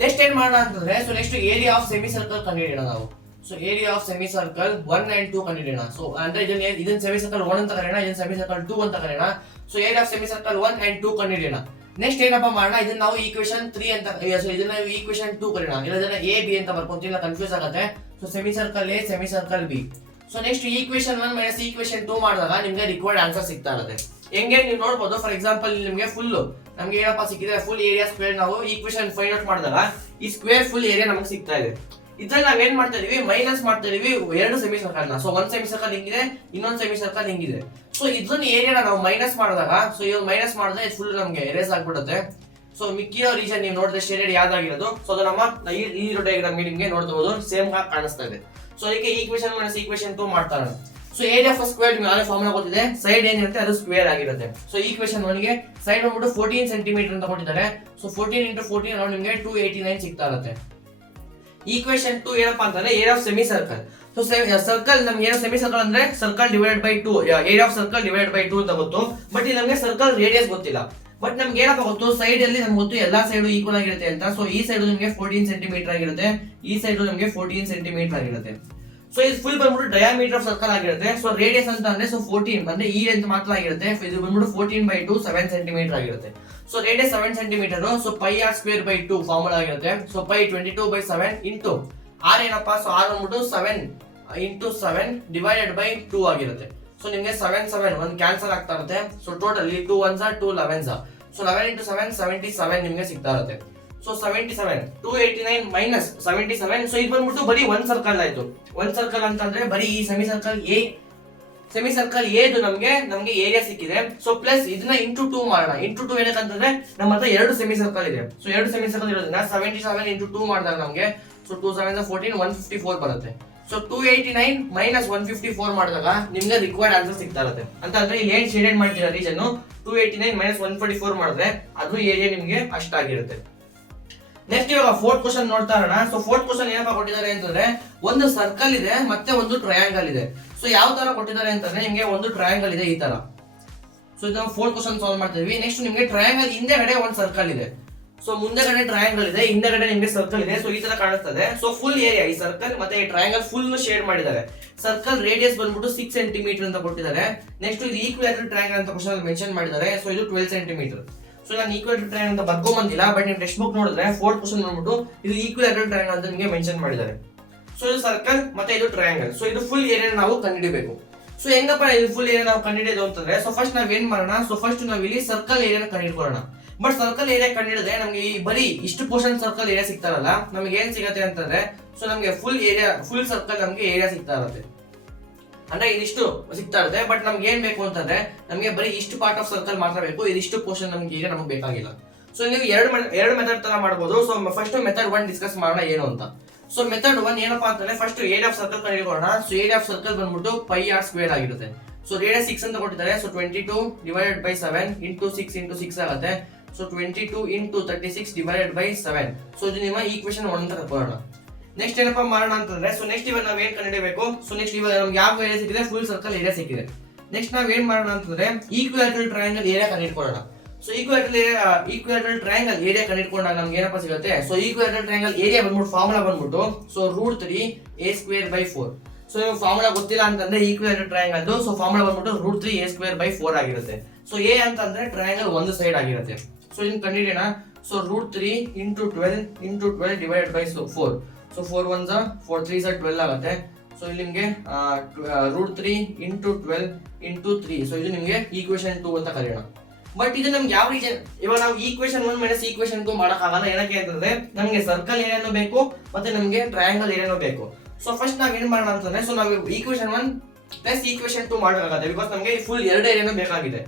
ನೆಕ್ಸ್ಟ್ ಏನ್ ಮಾಡೋಣ ಅಂತಂದ್ರೆ, so next area of semi circle ಕಂಡುಹಿಡಿಯೋಣ ನಾವು. So area of semi circle 1 and 2 ಕಂಡುಹಿಡಿಯೋಣ. ಸೊ ಅಂದ್ರೆ ಇದನ್ನ ಸೆಮಿ ಸರ್ಕಲ್ 1 ಅಂತ ಕರೆಯೋಣ, ಇದನ್ನ ಸೆಮಿ ಸರ್ಕಲ್ 2 ಅಂತ ಕರೆಯೋಣ. So area of semi circle 1 and 2 ಕಂಡುಹಿಡಿಯೋಣ. ನೆಕ್ಸ್ಟ್ ಏನಪ್ಪಾ ಮಾಡೋಣ, ಇದನ್ನ ನಾವು ಈಕ್ವೇಶನ್ 3 ಅಂತ, ಸೊ ಇದನ್ನ ಈಕ್ವೇಶನ್ 2 ಕರೆಯೋಣ. ಇದನ್ನ ಎ ಬಿ ಅಂತ ಬರ್ಕೊಂತೀವಿ, ಕನ್ಫ್ಯೂಸ್ ಆಗುತ್ತೆ. So semi circle A, semi circle B. So next equation 1 minus equation 2 ಮಾಡಿದಾಗ ನಿಮ್ಗೆ ರಿಕ್ವೈರ್ಡ್ ಆನ್ಸರ್ ಸಿಗ್ತಾ ಇರುತ್ತೆ. ಹೆಂಗೆ ನೀವು ನೋಡಬಹುದು, ಫಾರ್ ಎಕ್ಸಾಂಪಲ್ ನಿಮ್ಗೆ ಫುಲ್ ನಮ್ಗೆ ಏನಪ್ಪಾ ಸಿಕ್ಕಿದೆ, ಫುಲ್ ಏರಿಯಾ ಸ್ಕ್ವೇರ್ ನಾವು ಈಕ್ವೇಶನ್ ಫೈಂಡ್ ಔಟ್ ಮಾಡಿದಾಗ ಈ ಸ್ಕ್ವೇರ್ ಫುಲ್ ಏರಿಯಾ ನಮಗೆ ಸಿಗ್ತಾ ಇದೆ. ಇದ್ರಲ್ಲಿ ನಾವ್ ಏನ್ ಮಾಡ್ತಾ ಇದೀವಿ, ಮೈನಸ್ ಮಾಡ್ತಾ ಇದೀವಿ ಎರಡು ಸೆಮಿ ಸರ್ಕಲ್ ನ. ಸೊ ಒಂದ್ ಸೆಮಿ ಸರ್ಕಲ್ ಹಿಂಗಿದೆ, ಇನ್ನೊಂದ್ ಸೆಮಿ ಸರ್ಕಲ್ ಹಿಂಗಿದೆ. ಸೊ ಇದನ್ನ ಏರಿಯಾನ ನಾವು ಮೈನಸ್ ಮಾಡಿದಾಗ, ಸೊ ಇವಾಗ ಮೈನಸ್ ಮಾಡಿದ್ರೆ ಇದು ಫುಲ್ ನಮ್ಗೆ ಎರೇಸ್ ಆಗ್ಬಿಡುತ್ತೆ. ಸೊ ಮಿಕ್ಕಿರೋ ರೀಜನ್ ನೀವು ನೋಡಿದ್ರೆ ಶೇಡೆಡ್ ಯಾವ್ದಾಗಿರೋದು, ಸೊ ಅದು ನಮ್ಮ ಈ ಡಯಾಗ್ರಾಮ್ ನಿಮ್ಗೆ ನೋಡ್ಬೋದು ಸೇಮ್ ಆಗಿ ಕಾಣಿಸ್ತಾ ಇದೆ. ಸೊ ಅದಕ್ಕೆ ಈಕ್ವೇಶನ್ ಮೈನಸ್ ಈಕ್ವೇಶನ್ 2 ಮಾಡ್ತಾರೆ. ಸೊ ಏರಿಯಾ ಆಫ್ ಸ್ಕ್ವೇರ್ ನಿಮ್ಗೆ ಆಲ್ರೆಡಿ ಫಾರ್ಮುಲಾ ಗೊತ್ತಿದೆ, ಸೈಡ್ ಏನಿರುತ್ತೆ ಅದು ಸ್ಕ್ವೇರ್ ಆಗಿರುತ್ತೆ. ಸೊ ಈಕ್ವೇಶನ್ 1 ಗೆ ಸೈಡ್ ಬಂದ್ಬಿಟ್ಟು 14 ಸೆಂಟಿಮೀಟರ್ ಅಂತ ಕೊಟ್ಟಿದ್ದಾರೆ. ಸೊ 14 into 14 ಅರೌಂಡ್ ನಿಮಗೆ 289 ಸಿಗ್ತಾ ಇರುತ್ತೆ. ಈಕ್ವೇಶನ್ 2 ಏನಪ್ಪಾ ಅಂತಂದ್ರೆ area of semi circle. So circle ನಮ್ಗೆ ಏನೋ ಸೆಮಿ ಸರ್ಕಲ್ ಅಂದ್ರೆ circle divided by 2, area of circle divided by 2 ಅಂತ ಗೊತ್ತು. ಬಟ್ ಇಲ್ಲಿ ನಮಗೆ ಸರ್ಕಲ್ ರೇಡಿಯಸ್ ಗೊತ್ತಿಲ್ಲ. ಬಟ್ ನಮ್ಗೆ ಏನಪ್ಪ ಗೊತ್ತು, ಸೈಡ್ ಅಲ್ಲಿ ನಮ್ಗೆ ಗೊತ್ತು ಎಲ್ಲಾ ಸೈಡ್ ಈಕ್ವಲ್ ಆಗಿರುತ್ತೆ ಅಂತ. ಸೊ ಈ ಸೈಡ್ ನಿಮಗೆ 14 ಸೆಂಟಿಮೀಟರ್ ಆಗಿರುತ್ತೆ, ಈ ಸೈಡ್ ನಮಗೆ 14 ಸೆಂಟಿಮೀಟರ್ ಆಗಿರುತ್ತೆ. ಸೊ ಇದು ಫುಲ್ ಬಂದ್ಬಿಟ್ಟು ಡಯಾಮೀಟರ್ ಆಫ್ ಸರ್ಕಲ್ ಆಗಿರುತ್ತೆ. ಸೊ ರೇಡಿಯಸ್ ಅಂತ ಅಂದ್ರೆ ಸೊ 14 ಅಂದ್ರೆ ಈ ಲೆಂತ್ ಮಾತ್ರ ಆಗಿರುತ್ತೆ. ಇದು ಬಂದ್ಬಿಟ್ಟು 14/2 7 ಸೆಂಟಿಮೀಟರ್ ಆಗಿರುತ್ತೆ. So radius 7 centimetre. So pi r square by 2 formula ಆಗಿರುತ್ತೆ. ಸೊ ಪೈ 22/7 ಇಂಟು ಆರ್ ಏನಪ್ಪಾ, ಸೊ ಆರ್ ಬಂದ್ಬಿಟ್ಟು 7 into 7 divided by 2 ಆಗಿರುತ್ತೆ. ಸೊ ನಿಮಗೆ 7 ಒಂದು ಕ್ಯಾನ್ಸಲ್ ಆಗ್ತಾ ಇರುತ್ತೆ. So total 2 1s are 2 11s are. So 11 into 7 77 ನಿಮಗೆ ಸಿಗ್ತಾ ಇರುತ್ತೆ. So 77 289 minus 77. ಸೊ ಇದು ಬಂದ್ಬಿಟ್ಟು ಬರೀ ಒಂದ್ ಸರ್ಕಲ್ ಆಯ್ತು. ಒಂದ್ ಸರ್ಕಲ್ ಅಂತಂದ್ರೆ ಬರೀ ಈ ಸೆಮಿ ಸರ್ಕಲ್ ಎ ನಮ್ಗೆ ಏರಿಯಾ ಸಿಕ್ಕಿದೆ. ಸೊ ಪ್ಲಸ್ ಇದನ್ನ ಇಂಟು 2 ಮಾಡೋಣ. ಇಂಟು 2 ಏನಕ್ಕಂತಂದ್ರೆ ನಮ್ಮ ಹತ್ರ ಎರಡು ಸೆಮಿ ಸರ್ಕಲ್ ಇದೆ. ಸೊ ಎರಡು ಸೆಮಿ ಸರ್ಕಲ್ ಇರೋದ್ರಿಂದ 77 into 2 ಮಾಡಿದಾಗ ನಮಗೆ ಸೊ 2 7 14 154 ಬರುತ್ತೆ. ಸೊ 289 ಮೈನಸ್ 154 ಮಾಡಿದಾಗ ನಿಮ್ಗೆ ರಿಕ್ವೈರ್ಡ್ ಆನ್ಸರ್ ಸಿಗ್ತಾ ಇರುತ್ತೆ. ಅಂತ ಅಂದ್ರೆ ಇಲ್ಲಿ ಏನ್ ಶೇಡೆಡ್ ಮಾಡ್ತೀರಾ ರೀಜನ್ 289 ಮೈನಸ್ 144 ಮಾಡಿದ್ರೆ ಅದು ಏರಿಯಾ ನಿಮ್ಗೆ ಅಷ್ಟಾಗಿರುತ್ತೆ. ನೆಕ್ಸ್ಟ್ ಇವಾಗ ಫೋರ್ತ್ ಕ್ವಶನ್ ನೋಡ್ತಾ ಇರೋಣ. ಸೊ ಫೋರ್ತ್ ಕ್ವಶನ್ ಏನಪ್ಪಾ ಕೊಟ್ಟಿದ್ದಾರೆ ಅಂತಂದ್ರೆ ಒಂದು ಸರ್ಕಲ್ ಇದೆ ಮತ್ತೆ ಒಂದು ಟ್ರಯಾಂಗಲ್ ಇದೆ. ಸೊ ಯಾವ ತರ ಕೊಟ್ಟಿದ್ದಾರೆ ಅಂತಂದ್ರೆ ನಿಮ್ಗೆ ಒಂದು ಟ್ರಯಾಂಗಲ್ ಇದೆ ಈ ತರ. ಸೊ ಇದು ನಾವು ಫೋರ್ತ್ ಕ್ವಶನ್ ಸಾಲ್ವ್ ಮಾಡ್ತೀವಿ. ನೆಕ್ಸ್ಟ್ ನಿಮ್ಗೆ ಟ್ರಯಾಂಗಲ್ ಹಿಂದೆಗಡೆ ಒಂದು ಸರ್ಕಲ್ ಇದೆ. ಸೊ ಮುಂದೆಗಡೆ ಟ್ರಯಾಂಗಲ್ ಇದೆ, ಹಿಂದೆಗಡೆ ನಿಮ್ಗೆ ಸರ್ಕಲ್ ಇದೆ. ಸೊ ಈ ತರ ಕಾಣಿಸ್ತದೆ. ಸೊ ಫುಲ್ ಏರಿಯಾ ಈ ಸರ್ಕಲ್ ಮತ್ತೆ ಈ ಟ್ರಯಾಂಗಲ್ ಫುಲ್ ಶೇಡ್ ಮಾಡಿದ್ದಾರೆ. ಸರ್ಕಲ್ ರೇಡಿಯಸ್ ಬಂದ್ಬಿಟ್ಟು 6 ಸೆಂಟಿಮೀಟರ್ ಅಂತ ಕೊಟ್ಟಿದ್ದಾರೆ. ನೆಕ್ಸ್ಟ್ ಇದು ಈಕ್ವಿಲೇಟರಲ್ ಟ್ರಯಾಂಗಲ್ ಅಂತ ಕ್ವಶನ್ ಅಲ್ಲಿ ಮೆನ್ಷನ್ ಮಾಡಿದ್ದಾರೆ. ಸೊ ಇದು 12 ಸೆಂಟಿಮೀಟರ್. ಸೊ ನಾನು ಈಕ್ವಿಲೇಟರಲ್ ಟ್ರಯಾಂಗಲ್ ಅಂತ ಬರ್ಕೊ ಬಂದಿಲ್ಲ, ಬಟ್ ನಿಮ್ ಟೆಕ್ಸ್ಟ್ ಬುಕ್ ನೋಡಿದ್ರೆ ಫೋರ್ತ್ ಕ್ವಶನ್ ಬಂದ್ಬಿಟ್ಟು ಇದು ಈಕ್ವಿಲೇಟರಲ್ ಟ್ರಯಾಂಗಲ್ ಅಂತ ನಿಮಗೆ ಮೆನ್ಷನ್ ಮಾಡಿದ್ದಾರೆ. ಸೊ ಇದು ಸರ್ಕಲ್ ಮತ್ತೆ ಇದು ಟ್ರಯಾಂಗಲ್. ಸೊ ಇದು ಫುಲ್ ಏರಿಯಾ ನಾವು ಕಂಡುಹಿಡಿಯಬೇಕು. ಸೊ ಹೆಂಗಪ್ಪ ಇದು ಫುಲ್ ಏರಿಯಾ ನಾವು ಕಂಡುಹಿಡಿಯೋದು ಅಂತಂದ್ರೆ, ಸೊ ಫಸ್ಟ್ ನಾವ್ ಏನ್ ಮಾಡೋಣ, ಸೊ ಫಸ್ಟ್ ನಾವ್ ಇಲ್ಲಿ ಸರ್ಕಲ್ ಏರಿಯಾ ಕಂಡುಹಿಡ್ಕೊಳ್ಳೋಣ. ಬಟ್ ಸರ್ಕಲ್ ಏರಿಯಾ ಕಂಡುಹಿಡಿದ್ರೆ ನಮ್ಗೆ ಈ ಬರೀ ಇಷ್ಟು ಪೋರ್ಷನ್ ಸರ್ಕಲ್ ಏರಿಯಾ ಸಿಗ್ತಾರಲ್ಲ, ನಮ್ಗೆ ಏನ್ ಸಿಗತ್ತೆ ಅಂತಂದ್ರೆ, ಸೊ ನಮ್ಗೆ ಫುಲ್ ಸರ್ಕಲ್ ನಮ್ಗೆ ಏರಿಯಾ ಸಿಗ್ತಾ ಇರುತ್ತೆ. ಅಂದ್ರೆ ಇದಿಷ್ಟು ಸಿಗ್ತಾ ಇರುತ್ತೆ. ಬಟ್ ನಮ್ಗೆ ಏನ್ ಬೇಕು ಅಂತಂದ್ರೆ ನಮ್ಗೆ ಬರೀ ಇಷ್ಟು ಪಾರ್ಟ್ ಆಫ್ ಸರ್ಕಲ್ ಮಾತ್ರ ಬೇಕು, ಇದಿಷ್ಟು ಪೋರ್ಷನ್ ನಮ್ಗೆ ಈಗ ನಮ್ಗೆ ಬೇಕಾಗಿಲ್ಲ. ಸೊ ನೀವು ಎರಡು ಮೆಥಡ್ ತರ ಮಾಡಬಹುದು. ಸೊ ಫಸ್ಟ್ ಮೆಥಡ್ 1 ಡಿಸ್ಕಸ್ ಮಾಡೋಣ ಏನು ಅಂತ. ಸೊ ಮೆಥಡ್ 1 ಏನಪ್ಪಾ ಅಂತಂದ್ರೆ ಫಸ್ಟ್ ಏರಿಯಾ ಆಫ್ ಸರ್ಕಲ್ ಕಂಡುಹಿಡ್ಕೊಳ್ಳೋಣ. ಸೊ ಏರಿಯಾ ಆಫ್ ಸರ್ಕಲ್ ಬಂದ್ಬಿಟ್ಟು ಪೈ ಆರ್ ಸ್ಕ್ವೇರ್ ಆಗಿರುತ್ತೆ. ಸೊ ರೇಡಿಯಸ್ 6 ಅಂತ ಕೊಟ್ಟಿದ್ದಾರೆ. So 22 divided by 7 into 6 into 6 ಆಗುತ್ತೆ. So 22 into 36 divided by 7. So ಇದು ನಿಮ್ಮ ಈಕ್ವೇಶನ್ 1 ಅಂತ ತಗೊಳ್ಳೋಣ. ನೆಕ್ಸ್ಟ್ ಏನಪ್ಪಾ ಮಾಡೋಣ ಅಂತಂದ್ರೆ, ಸೊ ನೆಕ್ಸ್ಟ್ ಇವಾಗ ನಾವ್ ಏನ್ ಕಂಡುಹಿಡಿಯಬೇಕು. ಸೊ ನೆಕ್ಸ್ಟ್ ಇವಾಗ ನಮ್ಗೆ ಯಾವ ಏರಿಯಾ ಸಿಕ್ಕಿದೆ, ಫುಲ್ ಸರ್ಕಲ್ ಏರಿಯಾ ಸಿಕ್ಕಿದೆ. ನೆಕ್ಸ್ಟ್ ನಾವ್ ಏನ್ ಮಾಡೋಣ ಅಂತಂದ್ರೆ ಈಕ್ವಿಲೇಟರಲ್ ಟ್ರಯಾಂಗಲ್ ಏರಿಯಾ ಕಂಡುಹಿಡ್ಕೊಳ್ಳೋಣ. ಸೊ ಈಕ್ವಿಲೇಟರಲ್ ಟ್ರಯಾಂಗಲ್ ಏರಿಯಾ ಕಂಡುಹಿಡ್ಕೊಂಡಾಗ ನಮ್ಗೆ ಏನಪ್ಪಾ ಸಿಗುತ್ತೆ. ಸೊ ಈಕ್ವಿಲೇಟರಲ್ ಟ್ರಯಾಂಗಲ್ ಏರಿಯಾ ಬಂದ್ಬಿಟ್ಟು ಫಾರ್ಮುಲಾ ಬಂದ್ಬಿಟ್ಟು ಸೊ √3 a²/4. ಸೊ ನಿಮ್ಗೆ ಫಾರ್ಮುಲಾ ಗೊತ್ತಿಲ್ಲ ಅಂತಂದ್ರೆ ಈಕ್ವಿಲೇಟರಲ್ ಟ್ರಯಾಂಗಲ್ ಸೊ ಫಾರ್ಮುಲಾ ಬಂದ್ಬಿಟ್ಟು √3 a²/4 ಆಗಿರುತ್ತೆ. ಸೊ ಎ ಅಂತಂದ್ರೆ ಟ್ರಯಾಂಗಲ್ ಒಂದು ಸೈಡ್ ಆಗಿರುತ್ತೆ. ಸೊ ಇದನ್ನ ಕಂಡುಹಿಡಿಯೋಣ. So √3 into 12 divided by 4. So 4 1s are 4 3s are 12 ಆಗುತ್ತೆ. ಸೊ ಇಲ್ಲಿ ನಿಮಗೆ √3 into 12 into 3. ಸೊ ಇದು ನಿಮಗೆ ಈಕ್ವೇಶನ್ 2 ಅಂತ ಕರೆಯೋಣ. ಬಟ್ ಇದು ನಮ್ಗೆ ಯಾವ ರೀಜನ್, ಇವಾಗ ನಾವು ಈಕ್ವೇಶನ್ 1 ಮೈನಸ್ ಈಕ್ವೇಶನ್ 2 ಮಾಡಕ್ಕಾಗಲ್ಲ. ಏನಕ್ಕೆ ಅಂತಂದ್ರೆ ನಮ್ಗೆ ಸರ್ಕಲ್ ಏರಿಯಾನು ಬೇಕು ಮತ್ತೆ ನಮ್ಗೆ ಟ್ರಯಾಂಗಲ್ ಏರಿಯಾನು ಬೇಕು. ಸೊ ಫಸ್ಟ್ ನಾವ್ ಏನ್ ಮಾಡೋಣ ಅಂತಂದ್ರೆ, ಸೊ ನಾವು ಈಕ್ವೇಶನ್ 1 ಪ್ಲಸ್ ಈಕ್ವೇಶನ್ 2 ಮಾಡಬೇಕಾಗುತ್ತೆ. ಬಿಕಾಸ್ ನಮ್ಗೆ ಫುಲ್ ಎರಡು ಏರಿಯಾನು ಬೇಕಾಗಿದೆ.